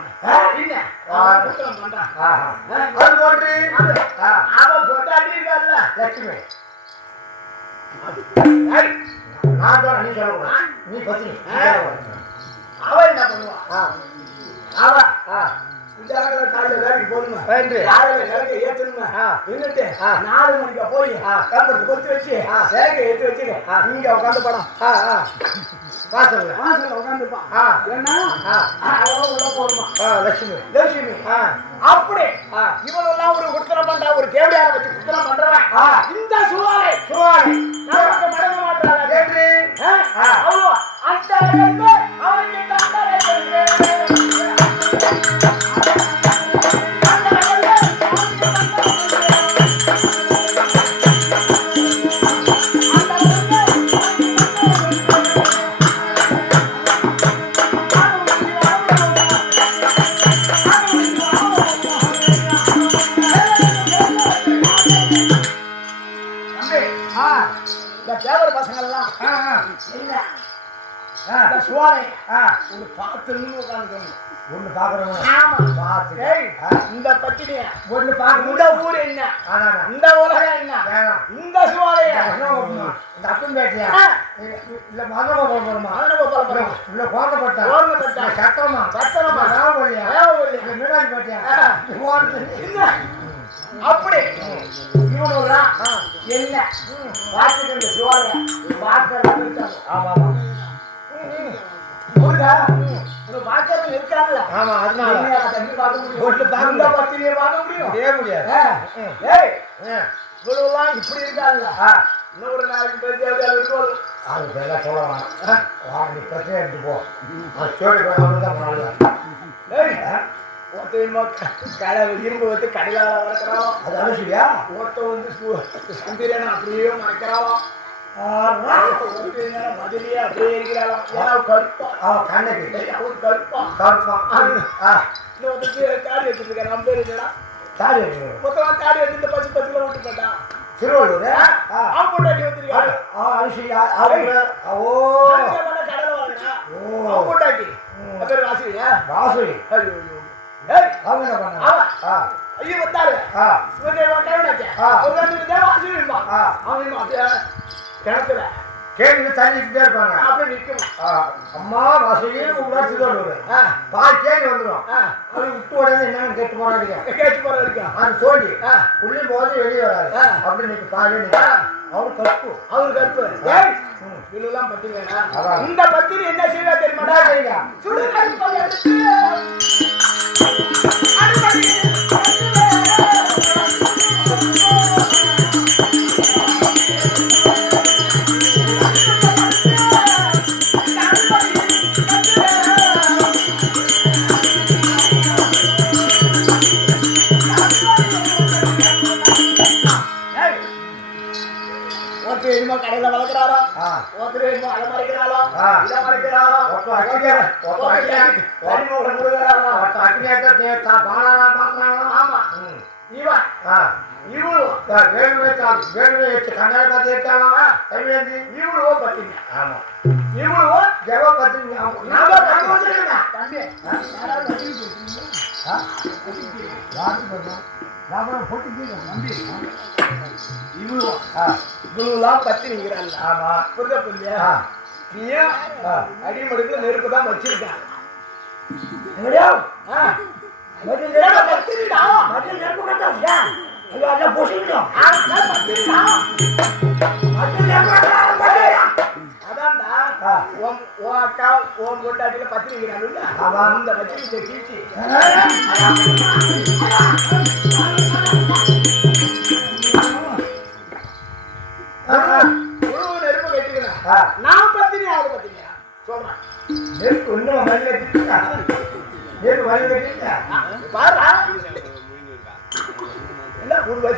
என்ன பண்றான் அது போட்டு அவன் பொண்டாட்டி இருக்காருல்ல லட்சுமி நான் தான் நீ சொல்லக்கூடாது நீ பத்தி அவ என்ன பண்ணுவான் அவ காலையில வேலைக்கு போடுமா ஏத்தணுமா நின்னுட்டு 4 மணிக்கு போய் கப்பத்து கொத்து வச்சு வேலைக்கு ஏற்றி வச்சு இங்க உட்காந்து படம் வாசல்ல உட்காந்துப்பான் ஏன்னா உள்ள போடுமா லட்சுமி லட்சுமி அப்படி இவனெல்லாம் ஒரு குடுத்தன பண்றா ஒரு கேவடியார வச்சு குடுத்தன பண்றவன் இந்த சுவாலை நமக்கு மடங்க மாட்டாங்க அவ்வளோ அந்த அவனுக்கு தேவர் பசங்கள்லாம் என்ன சுவாலை ஒரு பாத்துன்னு உட்காந்துக்கணும் ஒண்ணு பாக்குறவங்க ஆமா பாத்து இந்த பத்தினிய ஒண்ணு பாக்க இந்த ஊர் என்ன இந்த உலகம் என்ன இந்த சுவாலைய இந்த அப்பன் பேட்டியா இல்ல மகன போறோமா இல்ல கோட்டப்பட்டா சட்டமா ராவலியா மீனாட்சி பேட்டியா அப்படி இவனுலாம் என்ன பார்த்துட்டு இந்த சுவாலைய பார்க்க ஆமா ஆமா இருக்காங்கல்ல ஆமா அதனால தண்ணி பார்க்க முடியும் பத்தினியை பார்க்க முடியும் முடியாது இவ்வளவுலாம் இப்படி இருக்காங்கல்ல இன்னொரு நாளைக்கு போய் அது பேர சொல்லலாம் நீ பிரச்சனை எடுத்து போ அது சொல்லி தான் கடை இரும்பு வந்து கடையால வளர்க்கிறாவோ அது அனுசியா ஒருத்த வந்து சந்திரன் அப்படியே மறைக்கிறாவோ மதுரையே அப்படியே இருக்கிறாளோ கருப்பா கண்ணகி அவர் கருப்பா தாடி வச்சுட்டு இருக்கேன் நம்ம பேர் என்னடா தாடி மொத்தமா தாடி வச்சு இந்த பசு பத்துல விட்டு போட்டான் திருவள்ளூர் அவன் பொண்டாட்டி வந்துருக்காரு அனுசியா ஓ கடலை வாங்கினா அவன் பொண்டாட்டி பேர் வாசுவியா வாசுவி அவங்க என்ன பண்ணா ஐயோ வந்தாரு கிணத்துல கேள்வி தள்ளிக்கிட்டே இருப்பாங்க அப்படியே நிற்கும் அம்மா வசதியும் உங்களால் திருவள்ளூர் பால் கேள்வி வந்துடும் அது விட்டு உடனே என்னன்னு கேட்டு போறாங்க இருக்கா அது சொல்லி உள்ளி போது வெளியே வராது அப்படி நீங்க பாலே அவரு கற்பு இதெல்லாம் பத்திரிக்கா இந்த பத்திரி என்ன செய்வா தெரியுமாடா கடையில வளர்க்கிறாரோ ஒருத்தர் அதை மறைக்கிறாரோ இதை மறைக்கிறாரோ ஆமா இவன் இவளு கண்ணாடி பார்த்து இருக்காங்க இவளுவோ பத்திங்க ஆமா இவளுவோ ஜெவ பத்திங்க தம்பி இவ்வளவுலாம் பத்தி நிற்கிறாங்க ஆமா புரித புரியா நீ அடிமடுக்குல நெருப்பு தான் வச்சிருக்கான் அதான்டா உன் அக்கா உன் கொண்டாட்டில பத்தி நிற்கிறாள் இந்த வச்சு கீழ்ச்சி நெருப்பு கட்டிக்கிறேன் நான் பத்தினி ஆளு பத்தினியா சொல்றேன் நெருப்பு இன்னும் மணி கட்டிட்டா நெருப்பு மணி கட்டிட்டா பாரு என்ன ஒரு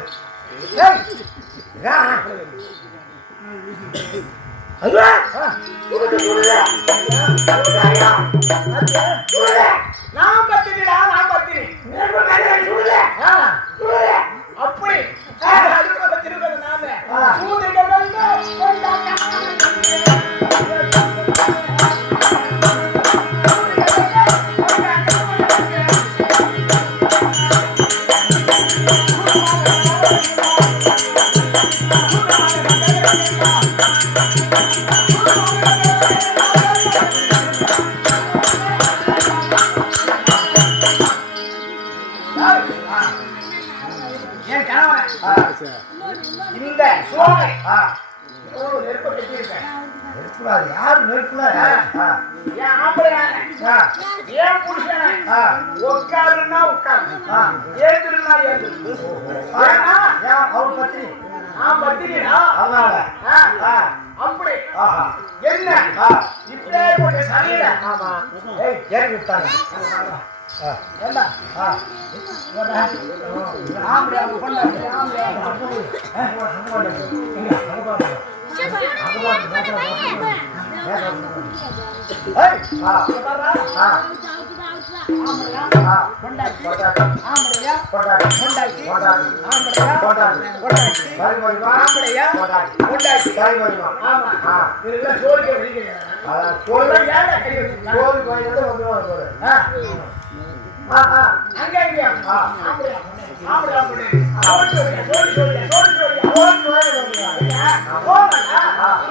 ஐயா சுடுது சுடுது ஐயா நான் பத்தினிடா நான் பத்தினி நெருப்பு மேலே சுடுது சுடுது அப்படி அதுக்கு பத்திருக்கிறது நாம சூதிகள் இந்த சோலை நெருப்ப கட்டியிருக்கேன் யாரு நெருப்புல ஏன் ஆம்பளையான ஏன் புருஷன உட்காருன்னா உட்காரு ஏத்துருன்னா ஏத்துரு அவர் பத்தி நான் பத்தினா அதனால அப்படி என்ன இப்படியே போட்ட சரியில்ல ஆமா ஏன் விட்டாங்க என்ன ஆம்பளை கொண்டாடி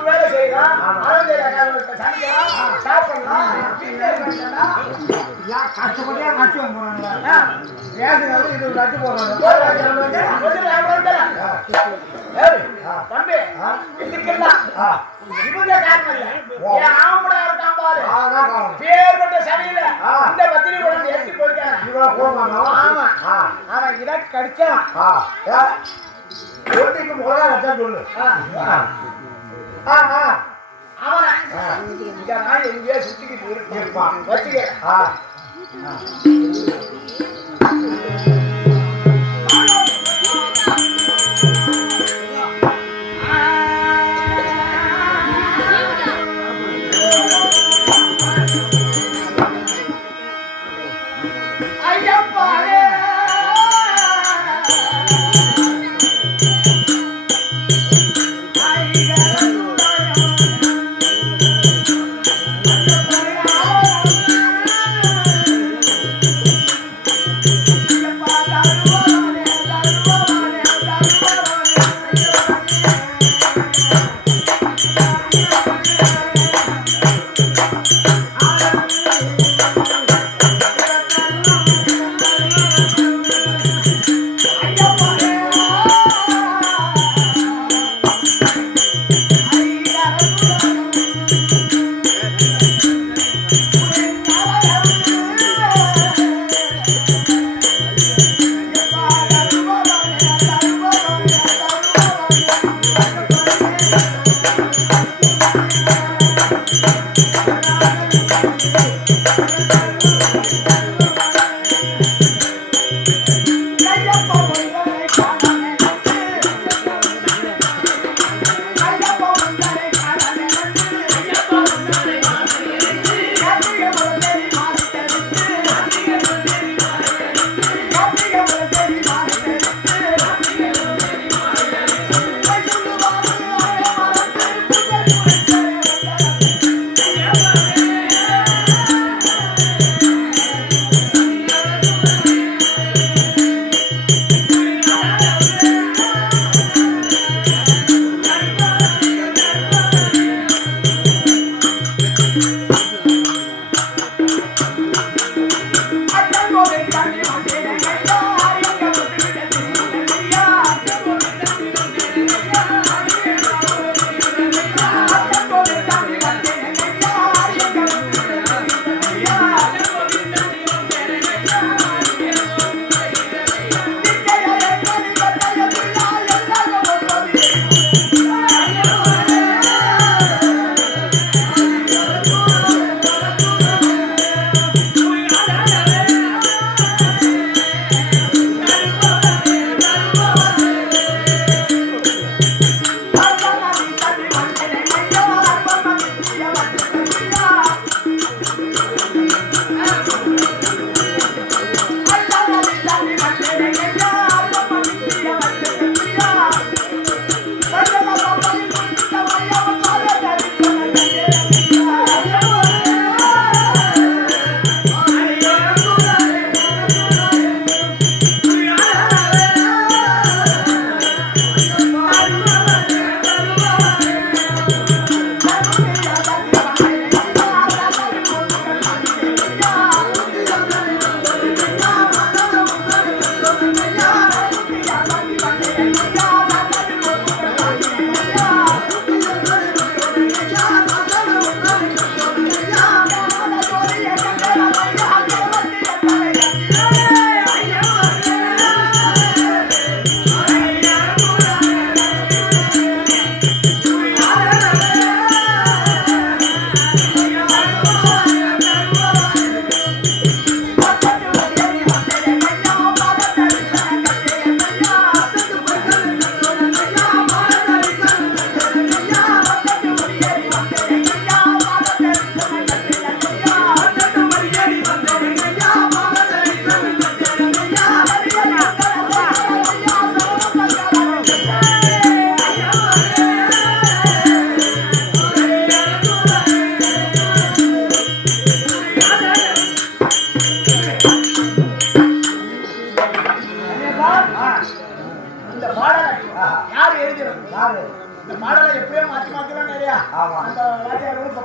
வேலை செய்யலாம் சாப்பிடலாம் கஷ்டப்பட்டே கஷ்டம் போறாங்க இது நட்டு போறாங்க தம்பி இதுக்கெல்லாம் இவங்க காரணம் இல்ல என் ஆம்பளை இருக்கான் பாரு பேர்பட்ட சமையல இந்த பத்திரி கொண்டு எடுத்து போயிருக்காங்க அவன் இதை கடிச்சான் ஒட்டிக்கு முதல்ல வச்சான்னு சொல்லு அவனை இங்க நான் எங்கேயோ சுத்திக்கிட்டு இருப்பான் வச்சுக்க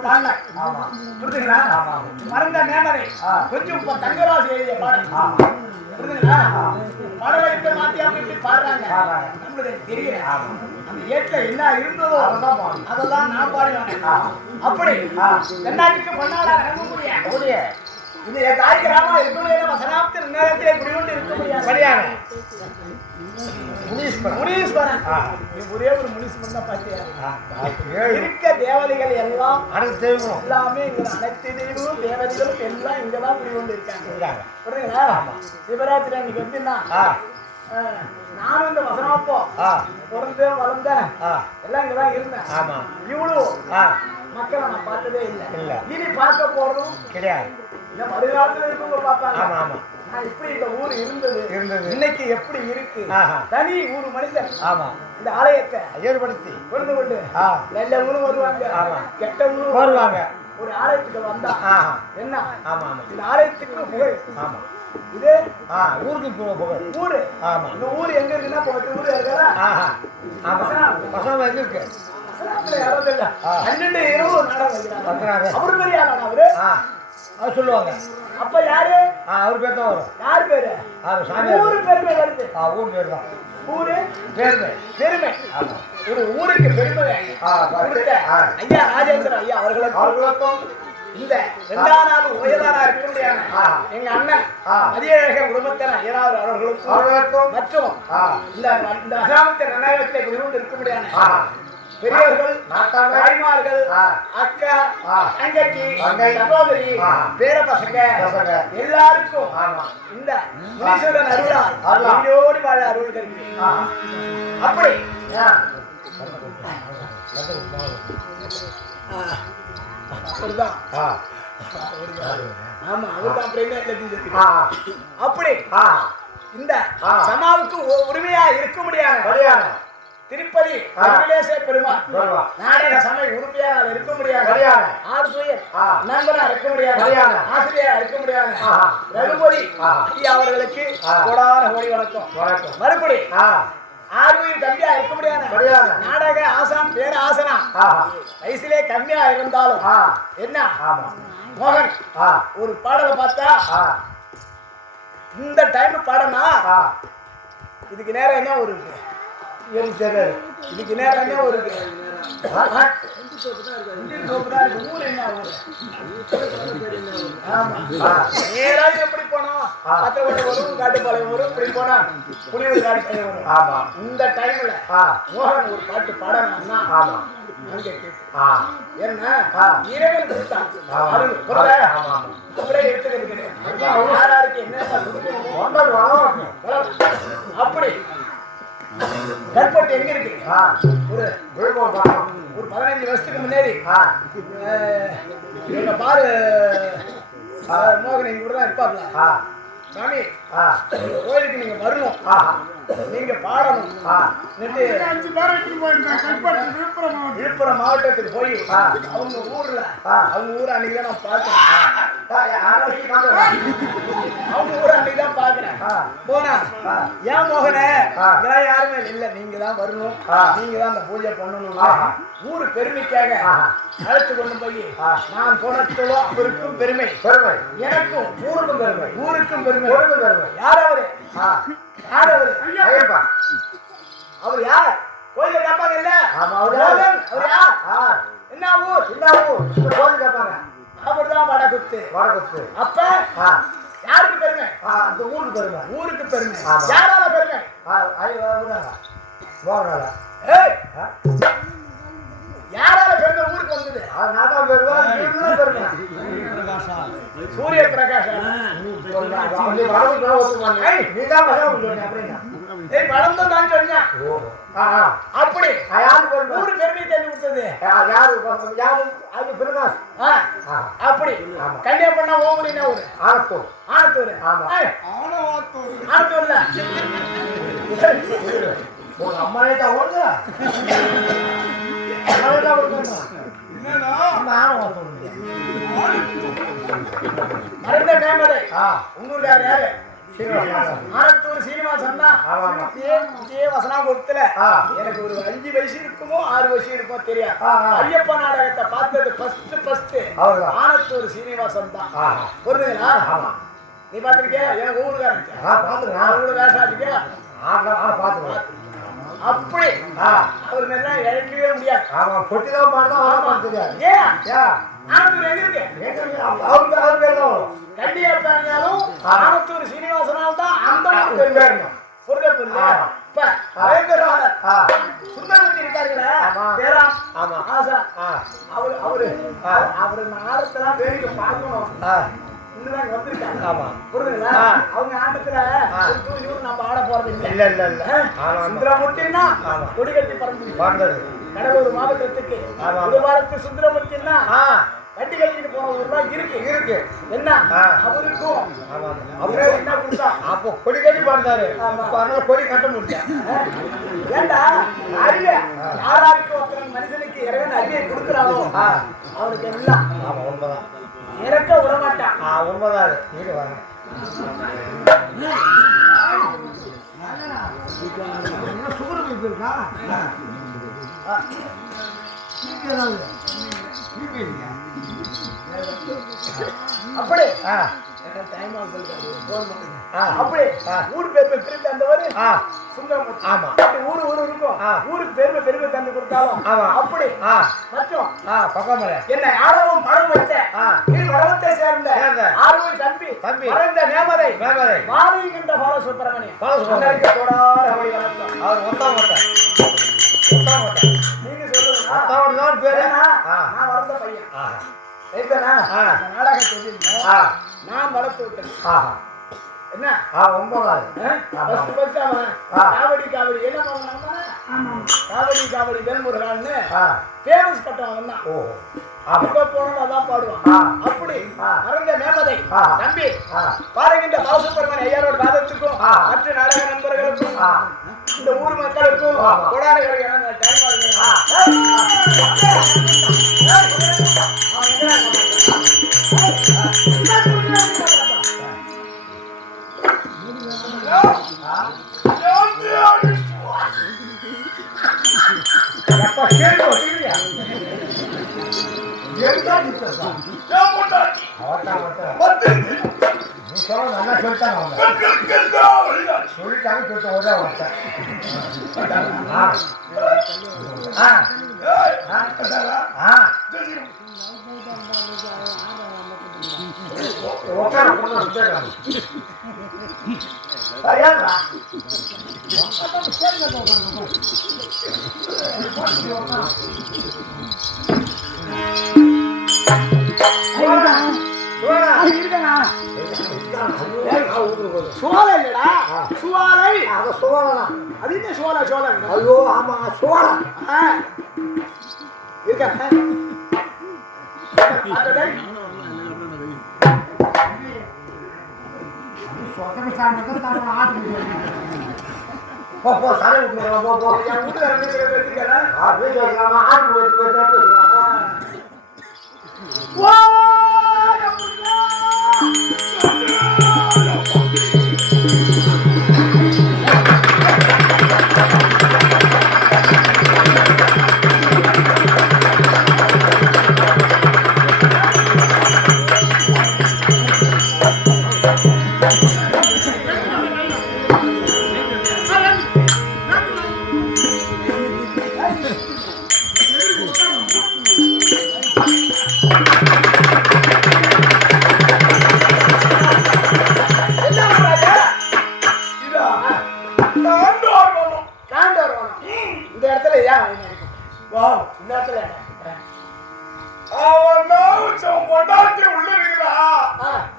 பாடல. புரியுதுங்களா? மறந்த மேமரை கொஞ்சம் இப்ப தங்கராசு எழுதிய பாடல். புரியுதுங்களா? பாடலை இப்ப மாத்தி அப்படி இப்படி பாடுறாங்க. நம்மளுக்கு தெரியல. அந்த ஏட்ல என்ன இருந்ததோ அதெல்லாம் நான் பாடுவேன். அப்படி தென்னாட்டுக்கு பொன்னாடா நம்பக்கூடிய இது தாய் கிராமம் இருக்கக்கூடிய வசனாப்தில் நேரத்திலே குடிகொண்டு இருக்க முடியாது. சரியான முனீஸ்வரன். ஒரே ஒரு முனீஸ்வரன் தான் பாத்தியா? இருக்க தேவதைகள் எல்லாம் எல்லாமே இங்க அனைத்து தெய்வமும் தேவதைகளும் எல்லாம் இங்கதான் குடிகொண்டு இருக்காங்க. புரியுதுங்களா? சிவராத்திரி அன்னைக்கு வந்துன்னா நானும் இந்த வசனப்போ பிறந்து வளர்ந்தேன் எல்லாம் இங்கதான் இருந்தேன். இவ்வளவு மக்களை நான் பார்த்ததே இல்லை. இனி பார்க்க போறதும் கிடையாது. இந்த மறுகாலத்துல இருக்கவங்க பார்ப்பாங்க. இப்படி இந்த ஊர் இருந்தது இன்னைக்கு எப்படி இருக்கு. தனி ஊர் மனிதன் இந்த ஆலயத்தை ஏற்படுத்தி கொண்டு கொண்டு நல்லவங்களும் வருவாங்க, கெட்டவங்களும் வருவாங்க. ஒரு ஆலயத்துக்கு வந்தா என்ன இந்த ஆலயத்துக்கு புகழ். இது ஊருக்கு புகழ். ஊரு இந்த ஊர் எங்க இருக்குன்னா ஊரு இருக்கா? எங்க இருக்கு? 12 20 நாடகம் அவரு பெரிய ஆளா? அவரு சொல்லுவாங்க. அப்ப யாரு? அவர் பேர் தான் வரும். யார் பேரு? ஊரு பெருமை வருது. ஊர் பேர் தான். ஊரு பெருமை. பெருமை ஒரு ஊருக்கு பெருமை ஐயா ராஜேந்திர ஐயா அவர்களுக்கும் இந்த 2ஆம் நாள் உயர்தானா இருக்க முடியாது எங்க அண்ணன் மதியழகன் குடும்பத்தினர் ஐயனார் அவர்களுக்கும் மற்றும் இந்த அசாமத்தின் நன்னாயகத்திலே குடிகொண்டு இருக்க முடியாது பெரியவர்கள், தாய்மார்கள், அக்கா, தங்கச்சி, சகோதரி, பேர பசங்க எல்லாருக்கும் இந்த முனீஸ்வரன் அருளால் வாழ அருள் கருவி. அப்படி அப்படி இந்த சமாவுக்கு உரிமையா இருக்க முடியாது. திருப்பதி பெருமாள் நாடக சமய உறுப்பியா இருக்க முடியாது. ஆசிரியர் நண்பரா இருக்க முடியாது. ஆசிரியரா இருக்க முடியாது. ரகுபதி அவர்களுக்கு கோடான கோடி வணக்கம். மறுபடி ஆர்வீர் தம்பியா இருக்க முடியாது. நாடக ஆசான் பேர ஆசனா வயசுலே கம்மியா இருந்தாலும் என்ன மோகன் ஒரு பாடலை பார்த்தா இந்த டைம் பாடனா இதுக்கு நேரம் என்ன ஒரு இதுக்கு நேரம் என்ன ஒரு எப்படி போனோம் காட்டுப்பாளையம் வரும். இப்படி போனா புலியூர் காட்டுப்பாளையம் வரும். இந்த டைம்ல மோகன் ஒரு பாட்டு பாடணும்னா ஏன்னா இறைவன் கொடுத்தான் எடுத்துக்கிறது யாராருக்கு என்ன அப்படி கல்பட்டு எங்க இருக்கு? ஒரு 15 வருஷத்துக்கு முன்னாடி எங்க பாரு மோகன் எங்க கூட தான் இருப்பாப்ல. சாமி கோயிலுக்கு நீங்க வரணும், நீங்க பாடணும். விழுப்புரம் மாவட்டத்துக்கு போய் அவங்க ஊர்ல அவங்க ஊர் அன்னைக்குதான் நான் பார்த்தேன். அவங்க ஊர் அன்னைக்குதான் பாக்குறேன். போனா ஏன் மோகனே யாருமே இல்ல, நீங்க தான் வரணும், நீங்க தான் அந்த பூஜை பண்ணணும். ஊரு பெருமைக்காக அழைச்சு கொண்டு போய் நான் போனதோ அவருக்கும் பெருமை, எனக்கும் ஊருக்கும் பெருமை, ஊருக்கும் பெருமை. யார் அவரு? அவர் யார்? கோயில கேட்பாங்க இல்ல, அவர் யார்? என்ன ஊர்? கோயில் கேட்பாங்க. அவர்தான் வடகுத்து. அப்ப யாருக்கு பெருமை? அந்த ஊருக்கு பெருமை. ஊருக்கு பெருமை. யாரால பெருமை? யாரால பெருமை ஊருக்கு வந்தது? சூரிய பிரகாஷ். அப்படி ஊரு பெருமை தெரிஞ்சு கொடுத்தது அப்படி கல்யா பண்ண ஓமுடினா ஒரு ஆனத்தூர். ஆனத்தூர்ல அம்மாவே தான் ஓடுதா? மறந்த மேம்பதை உங்களுக்கார யாரு? ஆனத்தூர் சீனிவாசன் தான். இதே வசனாபுரத்துல எனக்கு ஒரு 5 வயசு இருக்குமோ 6 வயசு இருக்குமோ தெரியாது. ஐயப்ப நாடகத்தை பார்த்தது ஃபர்ஸ்ட் ஆனத்தூர் சீனிவாசன் தான். புரியுதுங்களா? நீ பாத்திருக்கியா? எனக்கு ஊருக்காரன் வேசாதிக்க அப்படி அவர் மேல இழக்கவே முடியாது. பொட்டிதான் பாடுதான். கண்டியாலும் ஆனத்தூர் சீனிவாசனால் தான் அந்த சுந்தரமூர்த்தி இருக்காருங்களா பேரா ஆசா அவரு நாடத்தெல்லாம் வேடிக்கை பார்க்கணும். அவங்க ஆட்டத்துல நம்ம ஆட போறது இல்ல. சுந்தரமூர்த்தின்னா கொடி கட்டி பறந்து கடலூர் மாவட்டத்துக்கு வாரத்து சுந்தரமூர்த்தின்னா கட்டி கட்டிட்டு போன ஊர்லாம் இருக்கு. என்ன அவருக்கும் அவரே என்ன கொடுத்தா அப்போ கொடி கட்டி பறந்தாரு. கொடி கட்ட முடியல. ஏண்டா அறிவே யாராருக்கு ஒருத்தன் மனுஷனுக்கு இறைவன் அறிவை கொடுக்குறாளோ அவனுக்கு எல்லாம் உண்மைதான் இறக்க விடமாட்டான். உண்மைதான். வீடு வாங்க சுகர் இருக்கா? அப்படி அப்படி ஊர் பெருமை திருப்பி தந்தவரு சுந்தரமூர்த்தி. ஆமா ஊரு இருக்கும். ஊருக்கு பெருமை தந்து கொடுத்தாலும் அப்படி மற்றும் என்னை ஆடவும் படம் வச்ச வடவத்தை சேர்ந்த ஆர்வம் தம்பி மறைந்த மேமதை மாறுகின்ற பாலசுப்பிரமணியம் நீங்க சொல்லுங்க பேரு. நான் வளர்ந்த பையன் நாடக தொழில் நான் வளர்த்து விட்டேன். என்ன காவடி வேல்முருகான்னு பேமஸ் பட்டவன் தான். போனாலும் அதான் பாடுவான். அப்படி மறைந்த மேமதை நம்பி பாருகின்ற பாலசுப்பிரமணிய ஐயாரோட பாதத்துக்கும் மற்ற நாடக நண்பர்களுக்கும் இந்த ஊர் மக்களுக்கும் கொடாரை நல்லா சொல்லிட்டாங்க. சுவாலை இல்லடா, சுவாலை. அது என்ன சோழ? ஐயோ ஆமா சோழ இருக்க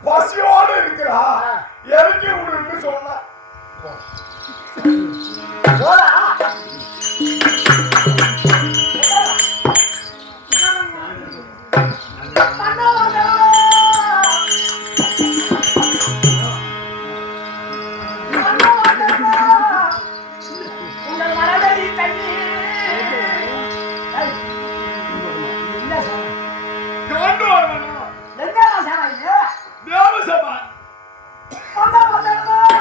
பசியோடு இருக்கிறா இறக்கி விடுன்னு சொன்ன என்ன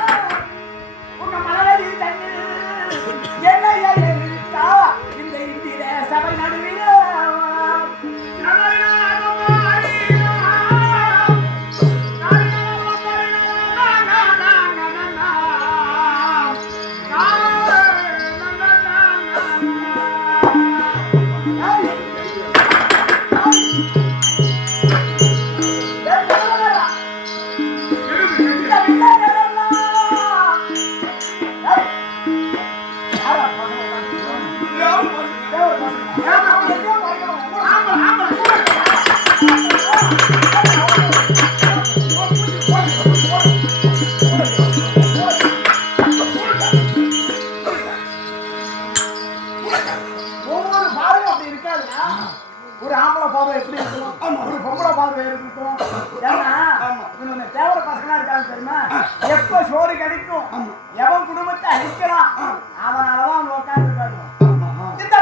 வரைக்கும் எவன் குடும்பத்தை அழிக்கிறான் அவனாலதான் அவங்க உட்காந்துருக்காங்க. இந்த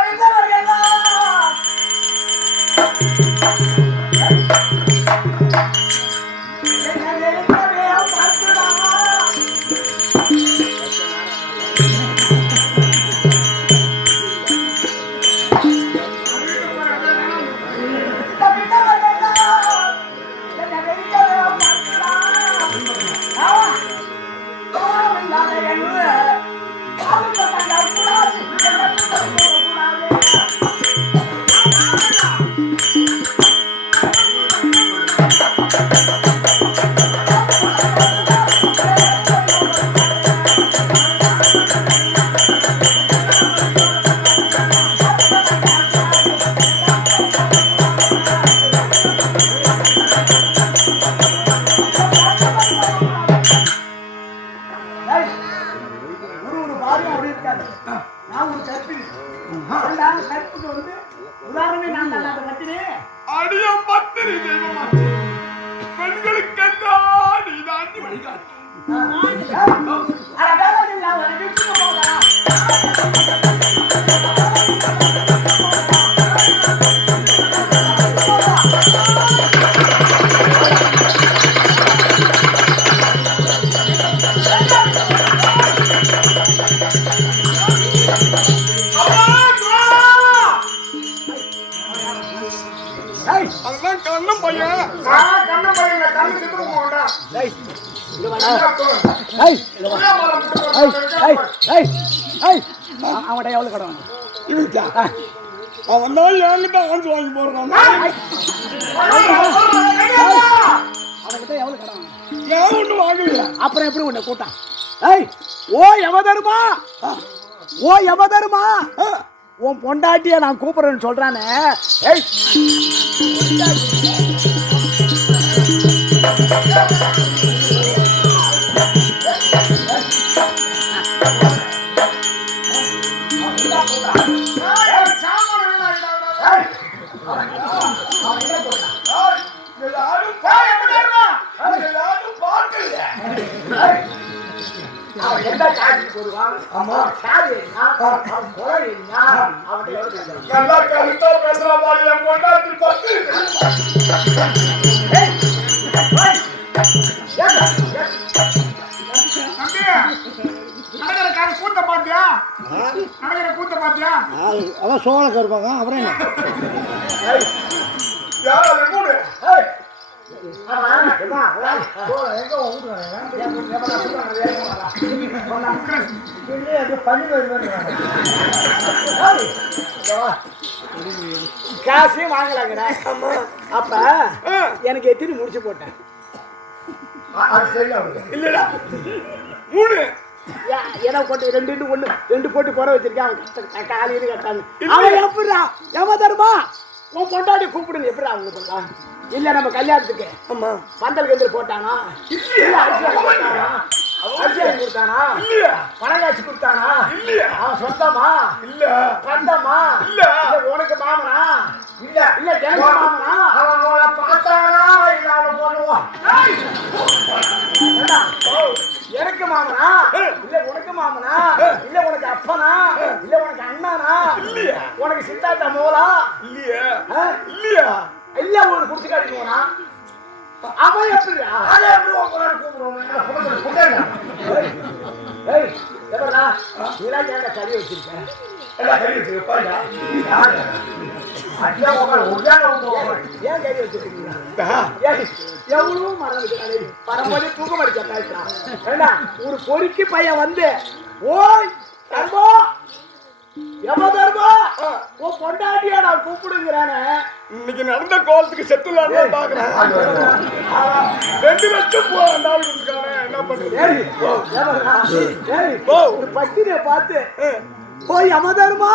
கற்புக்கு வந்து உதாரணமே நான் தான் பத்தினே அடியம் பத்திரி தெய்வமாச்சு பெண்களுக்கெல்லாம் நீ தாண்டி வழிகாட்டு. அதுதான் கண்ணம் பையன். கண்ணம் பையன் கண்ணு சித்து போகண்டா. அவன்கிட்ட எவ்வளவு கடன் அவன் தான் என்கிட்ட ஆன்ஸ் வாங்கி போடுறான். அவன்கிட்ட எவ்வளவு கடன் ஏன் ஒண்ணு வாங்கலையா? அப்புறம் எப்படி உன்னை கூட்டான்? ஓ யமதர்மா, ஓ யமதர்மா, உன் பொண்டாட்டிய நான் கூப்பிடுறேன்னு சொல்றானே. கூட்ட பாத்தியா? நடக்கிற கூட்ட பாத்தியா? அவன் சோழக்க இருப்பாங்க. அப்புறம் என்ன காசையும் வாங்கலாங்கடா. அப்ப எனக்கு எத்தனை முடிச்சு போட்டேன் இல்லடா 3 ஏன்னா போட்டு 2 போட்டு குறை வச்சிருக்கேன். அவன் காலையில கட்டாங்க. அவன் எப்படிடா யமதர்மா உன் பொண்டாட்டி கூப்பிடுங்க எப்படிடா அவங்க பண்ணலாம்? இல்ல நம்ம கல்யாணத்துக்கு பந்தல் கந்தல் போட்டானா? அரிசியாகி கொடுத்தானா? பணங்காட்சி கொடுத்தானா? அவன் சொந்தமா? இல்ல பந்தமா? இல்ல உனக்கு மாமனா? இல்ல இல்ல எனக்கு மாமனா? அவன் பார்த்தானா இல்ல அவன் போடுவான். எனக்கு மாமனா? இல்ல உனக்கு மாமனா? இல்ல உனக்கு அப்பனா? இல்ல உனக்கு அண்ணானா? உனக்கு சித்தார்த்த மோலா? இல்லையா இல்லையா இல்ல ஒரு குடிச்சு காட்டி போனா அவன் எப்படி எப்படா நீலாம் ஏங்க கறி வச்சிருக்கேன்? ஏன் கறி வச்சிருக்கீங்களா? எவ்வளவு மரம் பரம்போது தூக்கம் அடிச்சா ஒரு பொறுக்கி பையன் வந்து ஓய் தர்மோ யமதர்மா உன் பொண்டாட்டியா நான் கூப்பிடுங்கிறானே. இன்னைக்கு நடந்த கோலத்துக்கு செத்துலான்னு பாக்குறேன். 2 லட்சம் என்ன பண்றது? பத்திரியை பார்த்து ஓ யமதர்மா,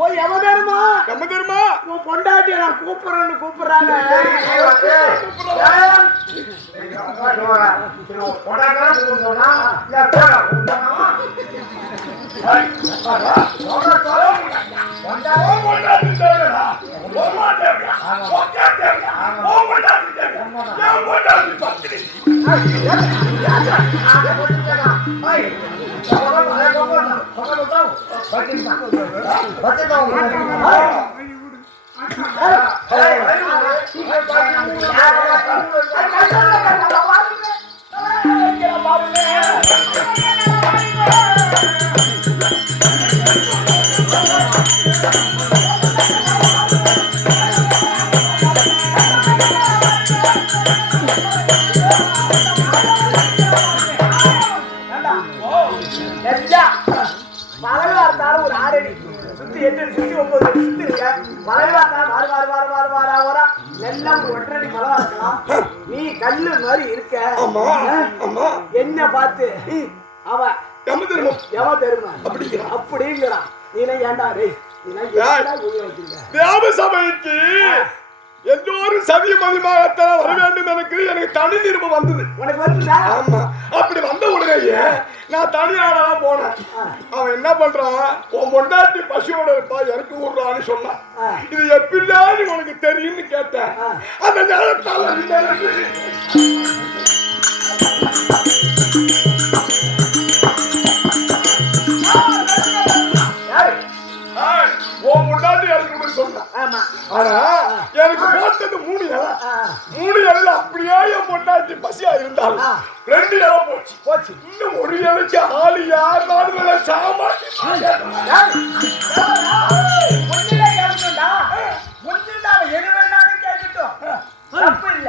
ஓ யமதர்மா, யமதர்மா உன் பொண்டாட்டிய நான் கூப்பிடுறேன்னு கூப்பிடுறாங்க. பத்திரி ஒரு 6 அடி சுத்தி 8 அடி சுத்தி 9 அடி சுத்தி இருக்க வர எல்லாம் ஒரு 1 அடி மலவா இருக்கலாம். நீ கல்லு மாதிரி இருக்க. என்ன பார்த்து அவ எவ தெரியுமா அப்படிங்கிறான். நீ ஏன்டா டேய் சபைக்கு எல்லோரும் சதிய மதிமாகத்தான் வர வேண்டும். எனக்கு தனி நிருபம் வந்தது. உனக்கு வந்துதா? ஆமா. அப்படி வந்த உடனேயே நான் தனியாடலாம் போனேன். அவன் என்ன பண்றான், உன் பொண்டாட்டி பசியோட இருப்பா எனக்கு விடுறான்னு சொன்னான். இது எப்படிதான் உனக்கு தெரியும்னு கேட்டேன். அந்த நேரத்தால் முன்னாடி எனக்கு சொன்னான். ஆனா எனக்கு போட்டது 3 இலை. 3 இலையில அப்படியே என் பொண்டாட்டி பசியா இருந்தாலும் 2 இலை போச்சு. இன்னும் 1 இலைக்கு ஆளு யார் நாடுல சாமான் தப்பு இல்ல.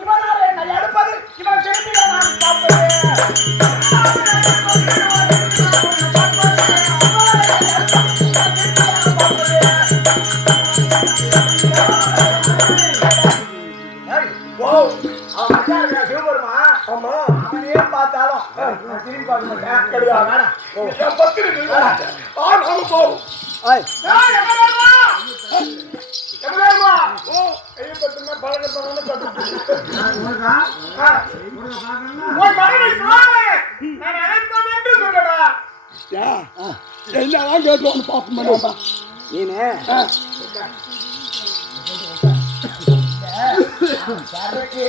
இவனால என்ன எடுப்பது? இவன் திரும்பி நான் பார்ப்பது. அவனே பார்த்தாலும் திரும்பி பார்க்க மாட்டேன். கிடையாது என்னதான் கேட்டு பாப்பா நீனு இருக்கு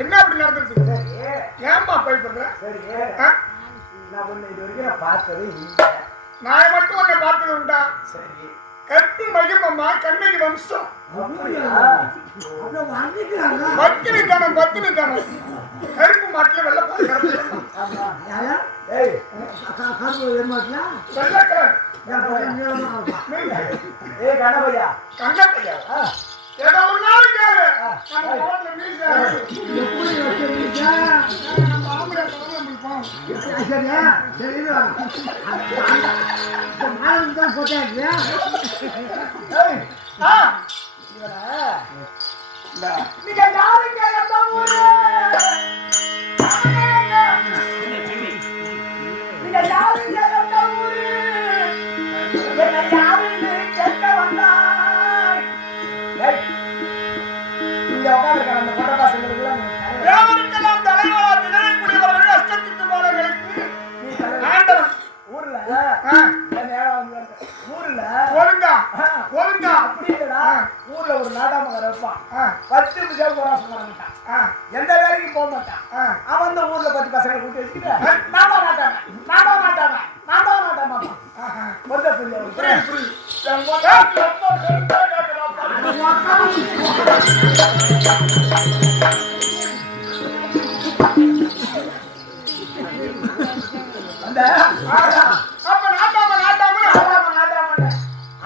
என்ன அப்படி நடந்துருக்கு? ஏன்பா பயப்படுற? சரி, நான் உன்னை இது வரைக்கும் நான் பார்த்தது இல்லை. நான் மட்டும் உன்னை பார்த்தது உண்டா? சரி, கற்பு மகிமம்மா கண்ணகி வம்சம். பத்தினி தானம் கருப்பு மாட்டில வெள்ள கணபையா கண்ணப்பையா ஏதோ ஒரு நாள் கேளு. நீங்க யாருங்க? எந்த ஊரு? நீங்க யாருங்க? எந்த ஊரு? என்ன யாருன்னு கேட்க வந்தாய். இங்க உட்காந்துருக்க அந்த பட்ட பாசங்களுக்குலாம் தேவனுக்கெல்லாம் தலைவரா திகழக்கூடியவர்கள் அஷ்டத்துக்கு மாணவர்களுக்கு ஆண்டவன் ஊர்ல ஒழுங்கா அப்படி இல்லடா. ஊர்ல ஒரு நாட்டாமக்கார இருப்பான். 10 நிமிஷம் போராசம் பண்ண மாட்டான். எந்த வேலைக்கும் போக மாட்டான். அவன் அந்த ஊர்ல 10 பசங்களை கூட்டி வச்சுக்கிட்டு நான் மாட்டாம மொத்த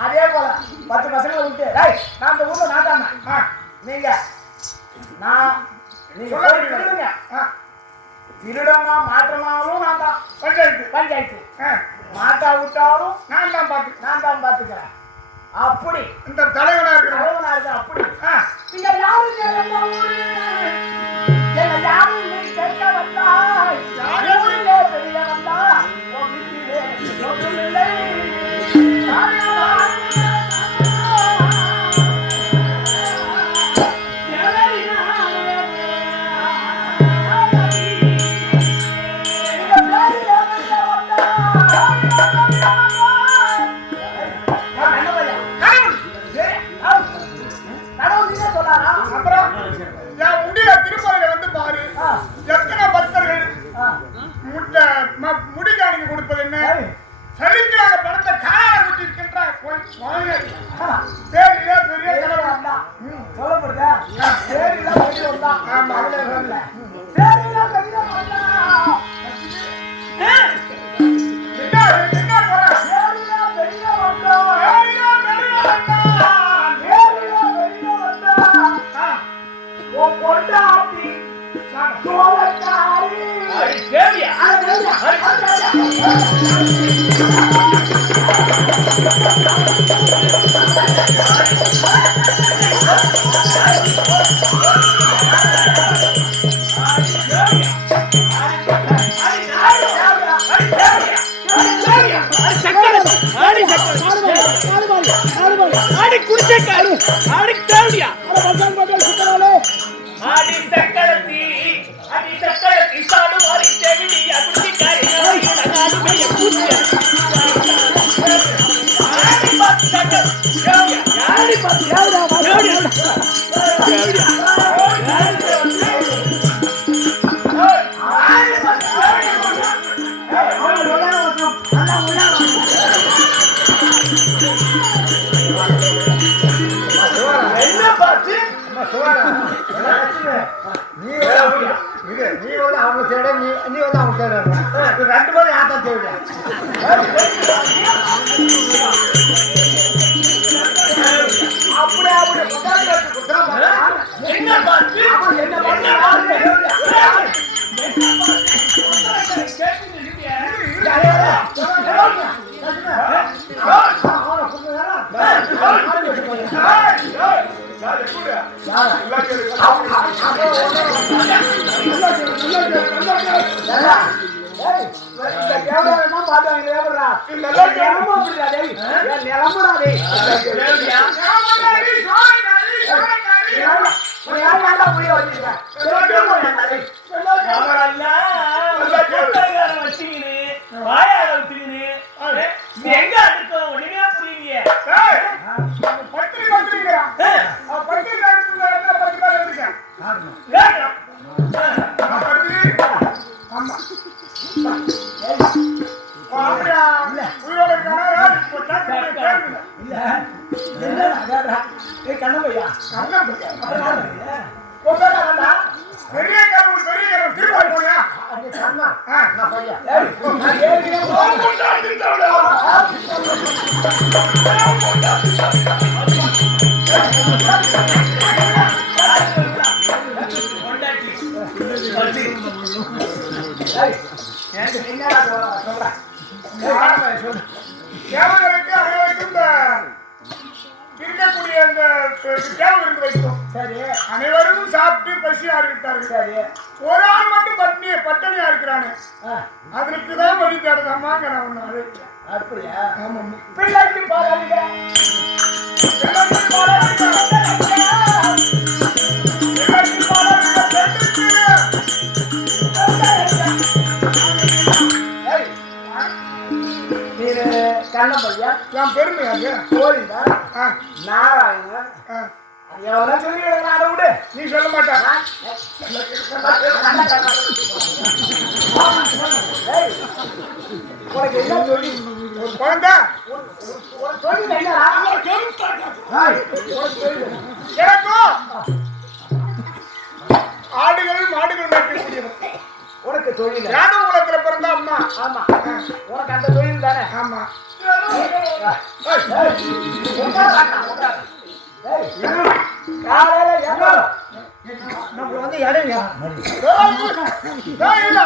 அதே போல 10 பசங்களை விட்டு நான் அந்த ஊர்ல நாட்டாம நீங்க திருடமா மாற்றமாவும் நான் தான் பஞ்சாயத்து மாட்டா விட்டாலும் நான் தான் பாத்துக்கிறேன். அப்படி இந்த தலைவனா இருக்கிற அப்படி நீங்க யாரு என்ன யாரு கேட்க வந்தா யாருலே பெரிய வந்தா உன் வீட்டிலே ஒன்றுமில்லை. முடிக்காணிக்கு கொடுப்பது என்ன? சலிக்கிறாங்க பணத்தை காலால குத்தி இருக்கின்ற பேரில பெரிய சொல்லப்படுதா பேரில பெரிய வந்தா பேரில பெரிய வந்தா நீ வந்து அவங்க தேட நீ வந்து அவங்க தேட ரெண்டு பேரும் யார்தான் தேவையா அப்படியே அனைவரும் சாப்பிட்டு பசியா இருக்கிறார்கள். ஒரு ஆள் மட்டும் பட்டணியா இருக்கிறானு அதற்குதான் வழி தேடுதாமாங்க. நான் ஒண்ணு அழைச்சேன். அப்படியா? பிள்ளைக்கு பாருங்க கண்ணப்பையா என் பெருமையாக கோரிந்தா நாராயணன் எவனா சொல்லி அதை விடு. நீ சொல்ல மாட்டா உனக்கு என்ன சொல்லி ஒரு குழந்தை சொல்லி எனக்கும் ஆடுகள் மாடுகள் மேய்க்கக்கூடியவன். உனக்கு தொழில் யானை குலத்துல பிறந்த அம்மா. ஆமா உனக்கு அந்த தொழில் தானே. ஆமா நம்ம வந்து இடைங்க இருடா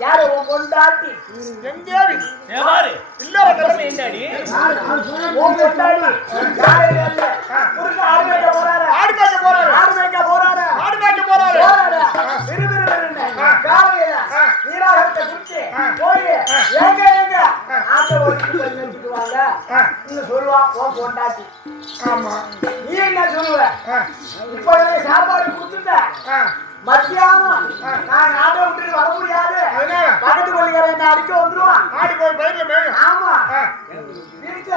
யாரு உன் பொண்டாட்டி எங்கேயாவது ஏவாரு இல்லற கடமை என்னடி உன் பொண்டாட்டி யாரு இல்ல புருஷ ஆடு மேய்க்க போறாரு ஆடு மேய்க்க போறாரு ஆடு மேய்க்க போறாரு ஆடு மேய்க்க போறாரு விறுவிறுன்னு காலையில நீராகத்தை குடிச்சு போய் எங்க ஆட்ட ஓட்டிட்டு போய் வச்சுக்குவாங்க இன்னும் சொல்லுவா உன் பொண்டாட்டி. ஆமா நீ என்ன சொல்லுவ இப்ப சாப்பாடு கொடுத்துட்ட மத்தியானம் நான் ஆட்டோ விட்டு வர முடியாது பக்கத்து கொள்ளிக்கார என்ன அடிக்க வந்துருவான் ஆடு போய் பயிர்ல மேயும் ஆமா வீட்டுல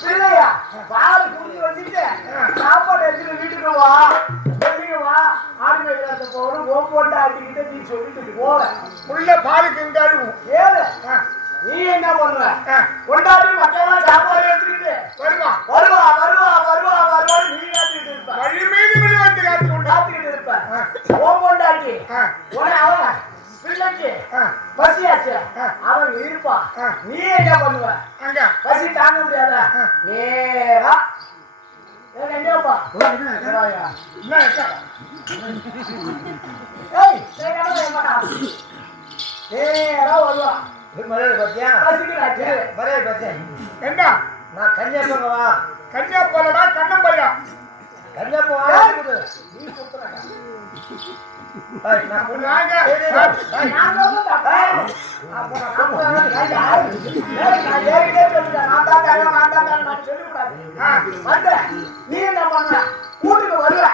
பிள்ளையா பால் குடிச்சு வச்சுட்டு சாப்பாடு எடுத்துட்டு வீட்டுக்கு வா வெளியே வா ஆடு மேய்க்கிறத போகணும் ஓம் போட்டு ஆட்டிக்கிட்ட நீ சொல்லிட்டு போற உள்ள பாலுக்கு எங்காலும் ஏழு நீ என்ன பண்ணுவ கொண்டாடி மக்கள் சாப்பாடு எடுத்துக்கிட்டு வருமா வருவா வருவா வருவா வருவா நீ காத்துக்கிட்டு இருப்ப வழி மீது மீது வந்து காத்து கொண்டு காத்துக்கிட்டு இருப்ப ஓம் கொண்டாடி உடனே அவன் பிள்ளைக்கு பசியாச்சு அவன் இருப்பான் நீ என்ன பண்ணுவ அங்க பசி தாங்க முடியாத நேரா எங்கப்பா என்ன இருக்கா ஏய் நேரா வருவா மரியாதை பார்த்தியா பசிக்கிறாச்சு மரியாதை பார்த்தியா என்ன நான் கன்னியாகுமரிவா கன்னியா போலடா கண்ணம் பையா கன்னியாகுமரி நீ கொடுத்துறாங்க நான் நாங்க நான் சொல்றேன் அப்ப நான் ஏறிட்டே சொல்லிட்டேன் நான் தான் சொல்லிவிடாது வந்து நீ என்ன பண்ண வீட்டுக்கு வருவ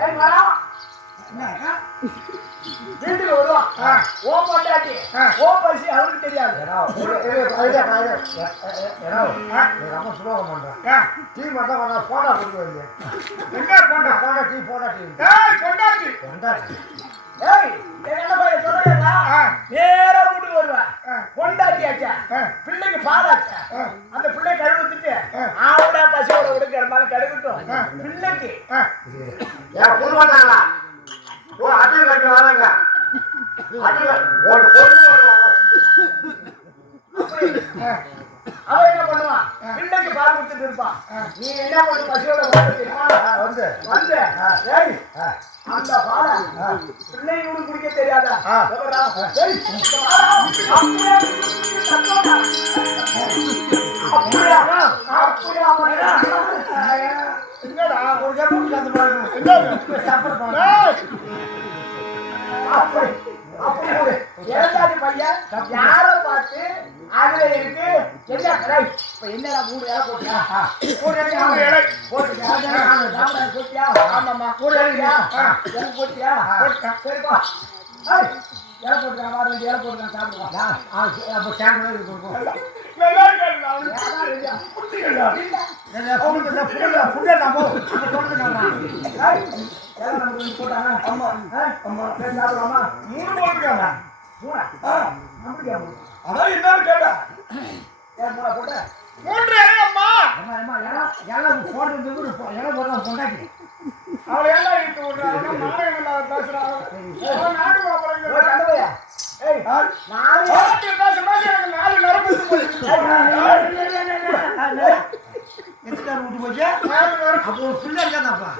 ஏன் வரா வீட்டுக்கு வருவான் ஓ பொண்டாட்டி ஓ பசி அவருக்கு தெரியாது அம்மா சுலோகம் பண்றேன் டீ மட்டும் பண்ண போட்டா கொடுத்து என்ன போண்டா போட்டா டீ போட்டா டீ ஏய் கொண்டாட்டி கொண்டாடி ஏய் என்ன பையன் சொல்றேன்னா நேரா வீட்டுக்கு வருவேன் பொண்டாட்டியாச்சா பிள்ளைக்கு பாலாச்சா அந்த பிள்ளை கழுவிட்டு ஆவோட பசியோட விடுக்க இருந்தாலும் கழுவிட்டோம் பிள்ளைக்கு ஏன் புது மாட்டாங்களா ஓ அடியில் கட்டி வராங்க அவன் என்ன பண்ணுவான் பிள்ளைக்கு பால் கொடுத்துட்டு இருப்பான் நீ என்ன பண்ணு பசியோட வந்து வந்து ஏய் அந்த பால பிள்ளை இவனுக்கு குடிக்க தெரியாதா ஏய், இந்த பாலை அப்படியே சத்தோடா. அப்படியா அப்படியா என்னடா ஒரு ஜப்பம் அந்த பாருங்க என்ன சாப்பிட பாருங்க அப்படி அப்படி ஒரு ஏழாவது பையன் யார பார்த்து அதுல இருக்கு என்ன ரைட் இப்ப என்னடா மூணு இலை போட்டியா ஒரு இலை போட்டியா ஆமாம்மா மூணு இலையா இலை போட்டியா சரிப்பா இலை போட்டுக்கான் வா ரெண்டு இலை போட்டுக்கான் சாப்பிடுவான் அப்போ சாப்பிட கொடுப்போம் நல்லா இருக்கா மூணு போட்டுருக்காங்க அதான் என்னன்னு கேட்டா மூன்று இலை அம்மா அவளை எல்லாம் இட்டு விடுறாங்க மாணவன் இல்லாத பேசுறாங்க நாடு மாப்பிள்ளைங்க பேச பேச எனக்கு நாலு நரம்பு போயிடுச்சு விட்டு போச்சு அப்போ ஒரு பிள்ளை இருக்காதாப்பா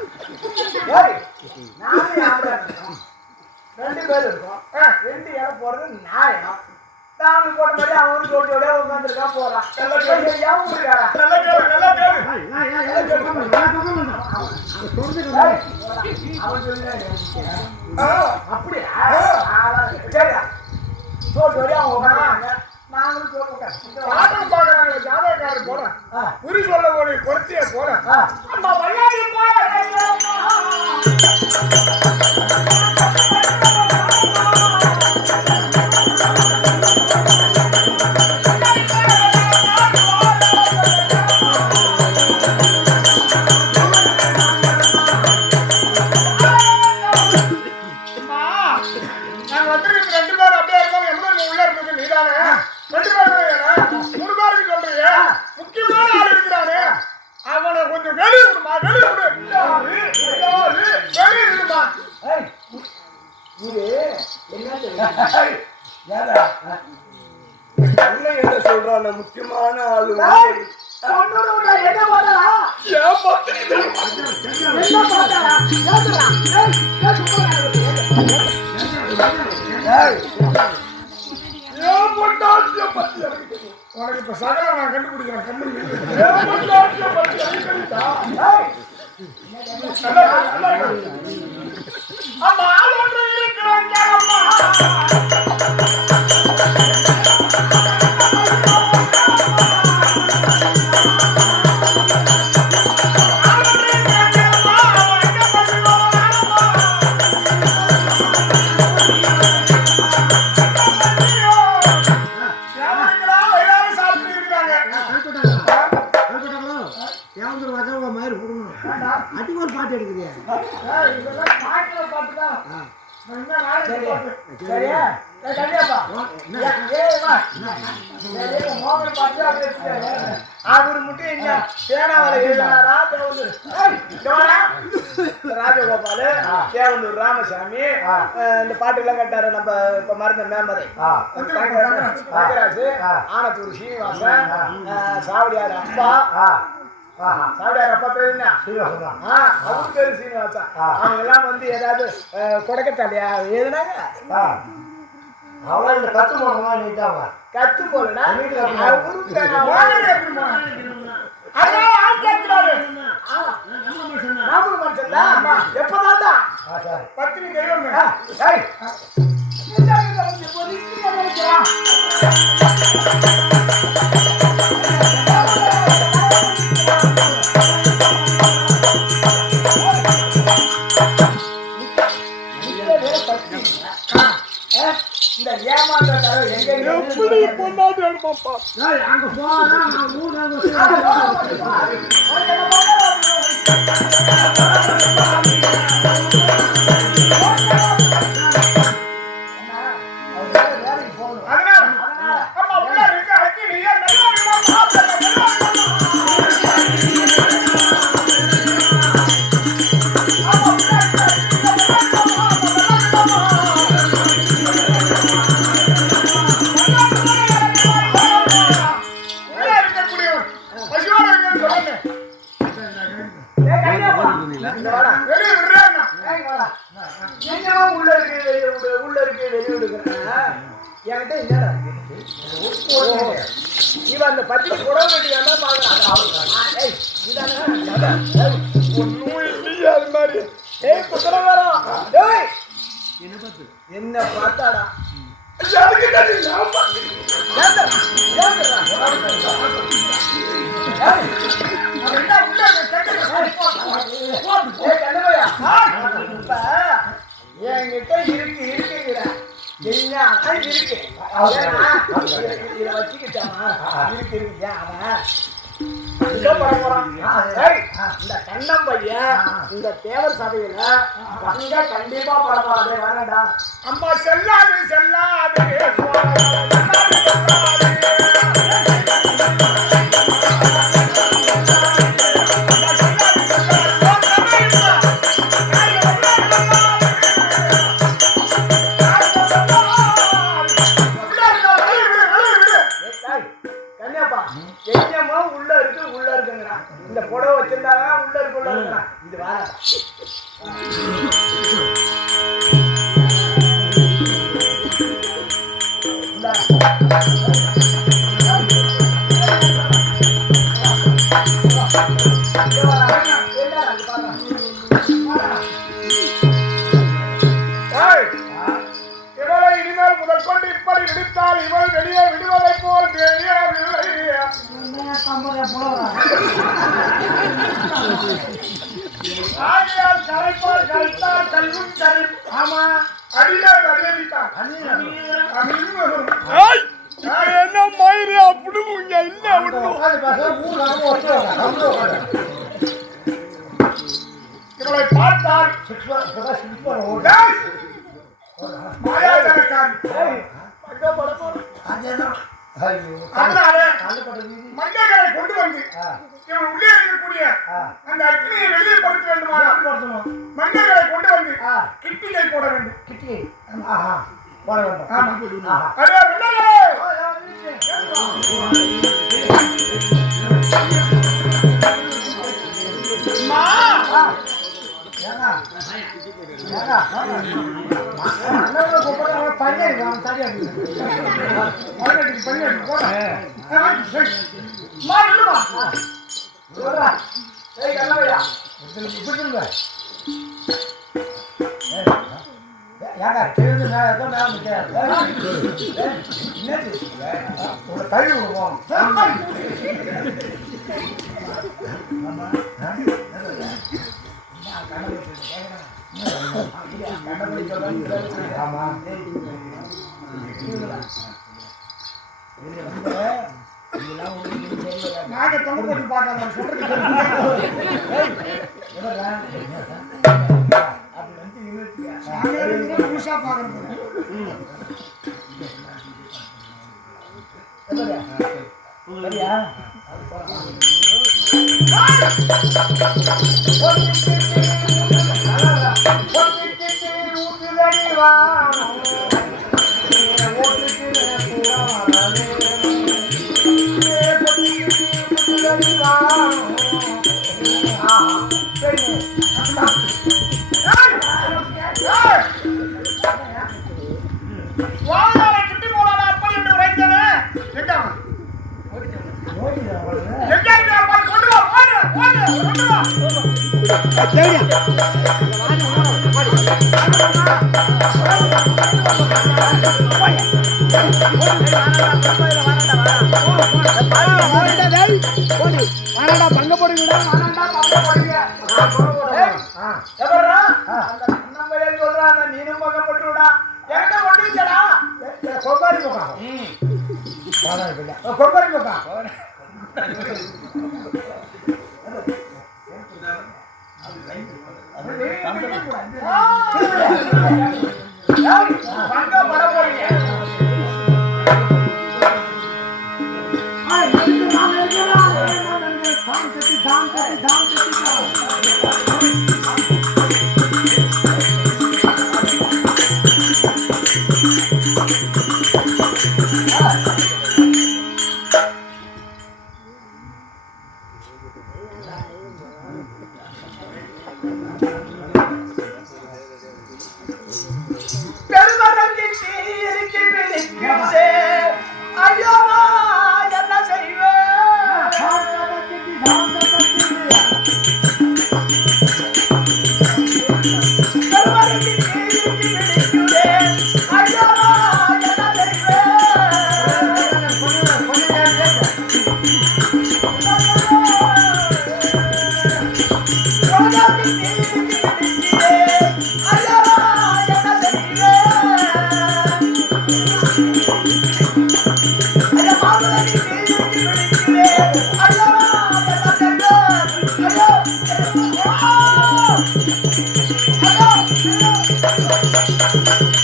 ரெண்டு பேர் இருக்கும் ரெண்டு இலை போறது நியாயம் நாலு போட்ட மாதிரி அவனு ஜோடியோட உட்காந்துருக்கா போறான் நல்லா கேளு நல்லா கேளு அப்படியா சரியா ஜோடியோட அவங்க உட்காந்து நாங்களும் பாடம் பார்க்கறாங்க ஜாதகக்காரர் போறேன் குறி சொல்ல ஒரு பொருத்திய போறேன் அம்மா பையாடி நாங்க வந்திருக்கிறது ரெண்டு பேர் அப்படியே இருக்காங்க எவ்வளவு உள்ள இருக்குது நீதானே ரெண்டு பேர் மூணு பேருக்கு சொல்றீங்க முக்கியமான ஆள் இருக்கிறானே அவனை கொஞ்சம் வெளியே விடுமா வெளியே விடு வெளியே விடுமா என்ன சொல்றான முக்கியமான ஆளு என்ன பண்ணலாம் ஏன் பத்திரி என்ன பண்ணலாம் உனக்கு இப்ப சகல நான் கண்டுபிடிக்கிறேன் கம்பெனி அம்மா ஒன்று இருக்கிறாங்க அம்மா அடிக்கொரு பாட்டு எடுக்குது அவரு மட்டும் என்ன பேனாவல எழுதினாரா ராஜகோபாலு தேவந்தூர் ராமசாமி இந்த பாட்டு எல்லாம் கட்டாரு நம்ம இப்ப மறந்த மேம்பரை நாகராஜு ஆனத்தூர் சீனிவாசன் சாவடியார் அப்பா சாவடியார் அப்பா பேரு என்ன அவரு பேரு சீனிவாசன் அவங்க எல்லாம் வந்து ஏதாவது கொடைக்கத்தாலையா எழுதுனாங்க அவன் இந்த கத்து போனவா நீட்டாங்க கத்து போலனா எப்பதான்டா பத்தினி தெய்வம் இந்த ஏமாந்த தடவை எங்க எப்படி பொண்ணாது எடுப்பாப்பா அங்க போனா மூணு இவன் அந்த பத்தி புடவை கட்டிக்காம அது மாதிரி என்ன பார்த்தாடா என்கிட்ட இருக்கு இருக்குங்கிற என்ன இருக்கு இதை வச்சுக்கிட்டாமா இருக்கு இருக்கு அவன் இந்த கண்ணம் பையன் இந்த தேவர் சபையில அங்க கண்டிப்பா பரவாயில்ல வரடா அம்மா செல்லாது செல்லாது உள்ள இருக்குங்கிறான் இந்த புடவை வச்சிருந்தாங்க உள்ள இருக்குங்கிறான் இது வேற இவளை இனிமேல் முதல் கொண்டு இப்படி விடுத்தால் இவள் வெளியே விடுவதை போல் தெரியவில்லை. ஆகையால் கரைப்பால் கரைத்தால் கல்வும் கரை. ஆமா அடியார் அடியடித்தான் என்ன மயிறு அப்படி இல்ல இவளை பார்த்தால் மண்டகளை கொண்டு வந்து இவன் உள்ளே இருக்கக்கூடிய அந்த அக்னியை வெளியே படுத்த வேண்டுமா மண்டகளை கொண்டு வந்து கிட்டியை போட வேண்டும் கிட்டி போட வேண்டும் அதே மண்டலே ஆமா நாங்க தமிழ் பற்றி பார்க்காம சொல்றது புதுசா பாக்குறது பங்க போடுங்க நீனும் பங்க போட்டுடா என்கிட்ட ஒட்டிச்சடா கொப்பாரி போக்கா கொப்பாரி போக்கா பங்க பட போறீங்க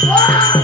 Wow!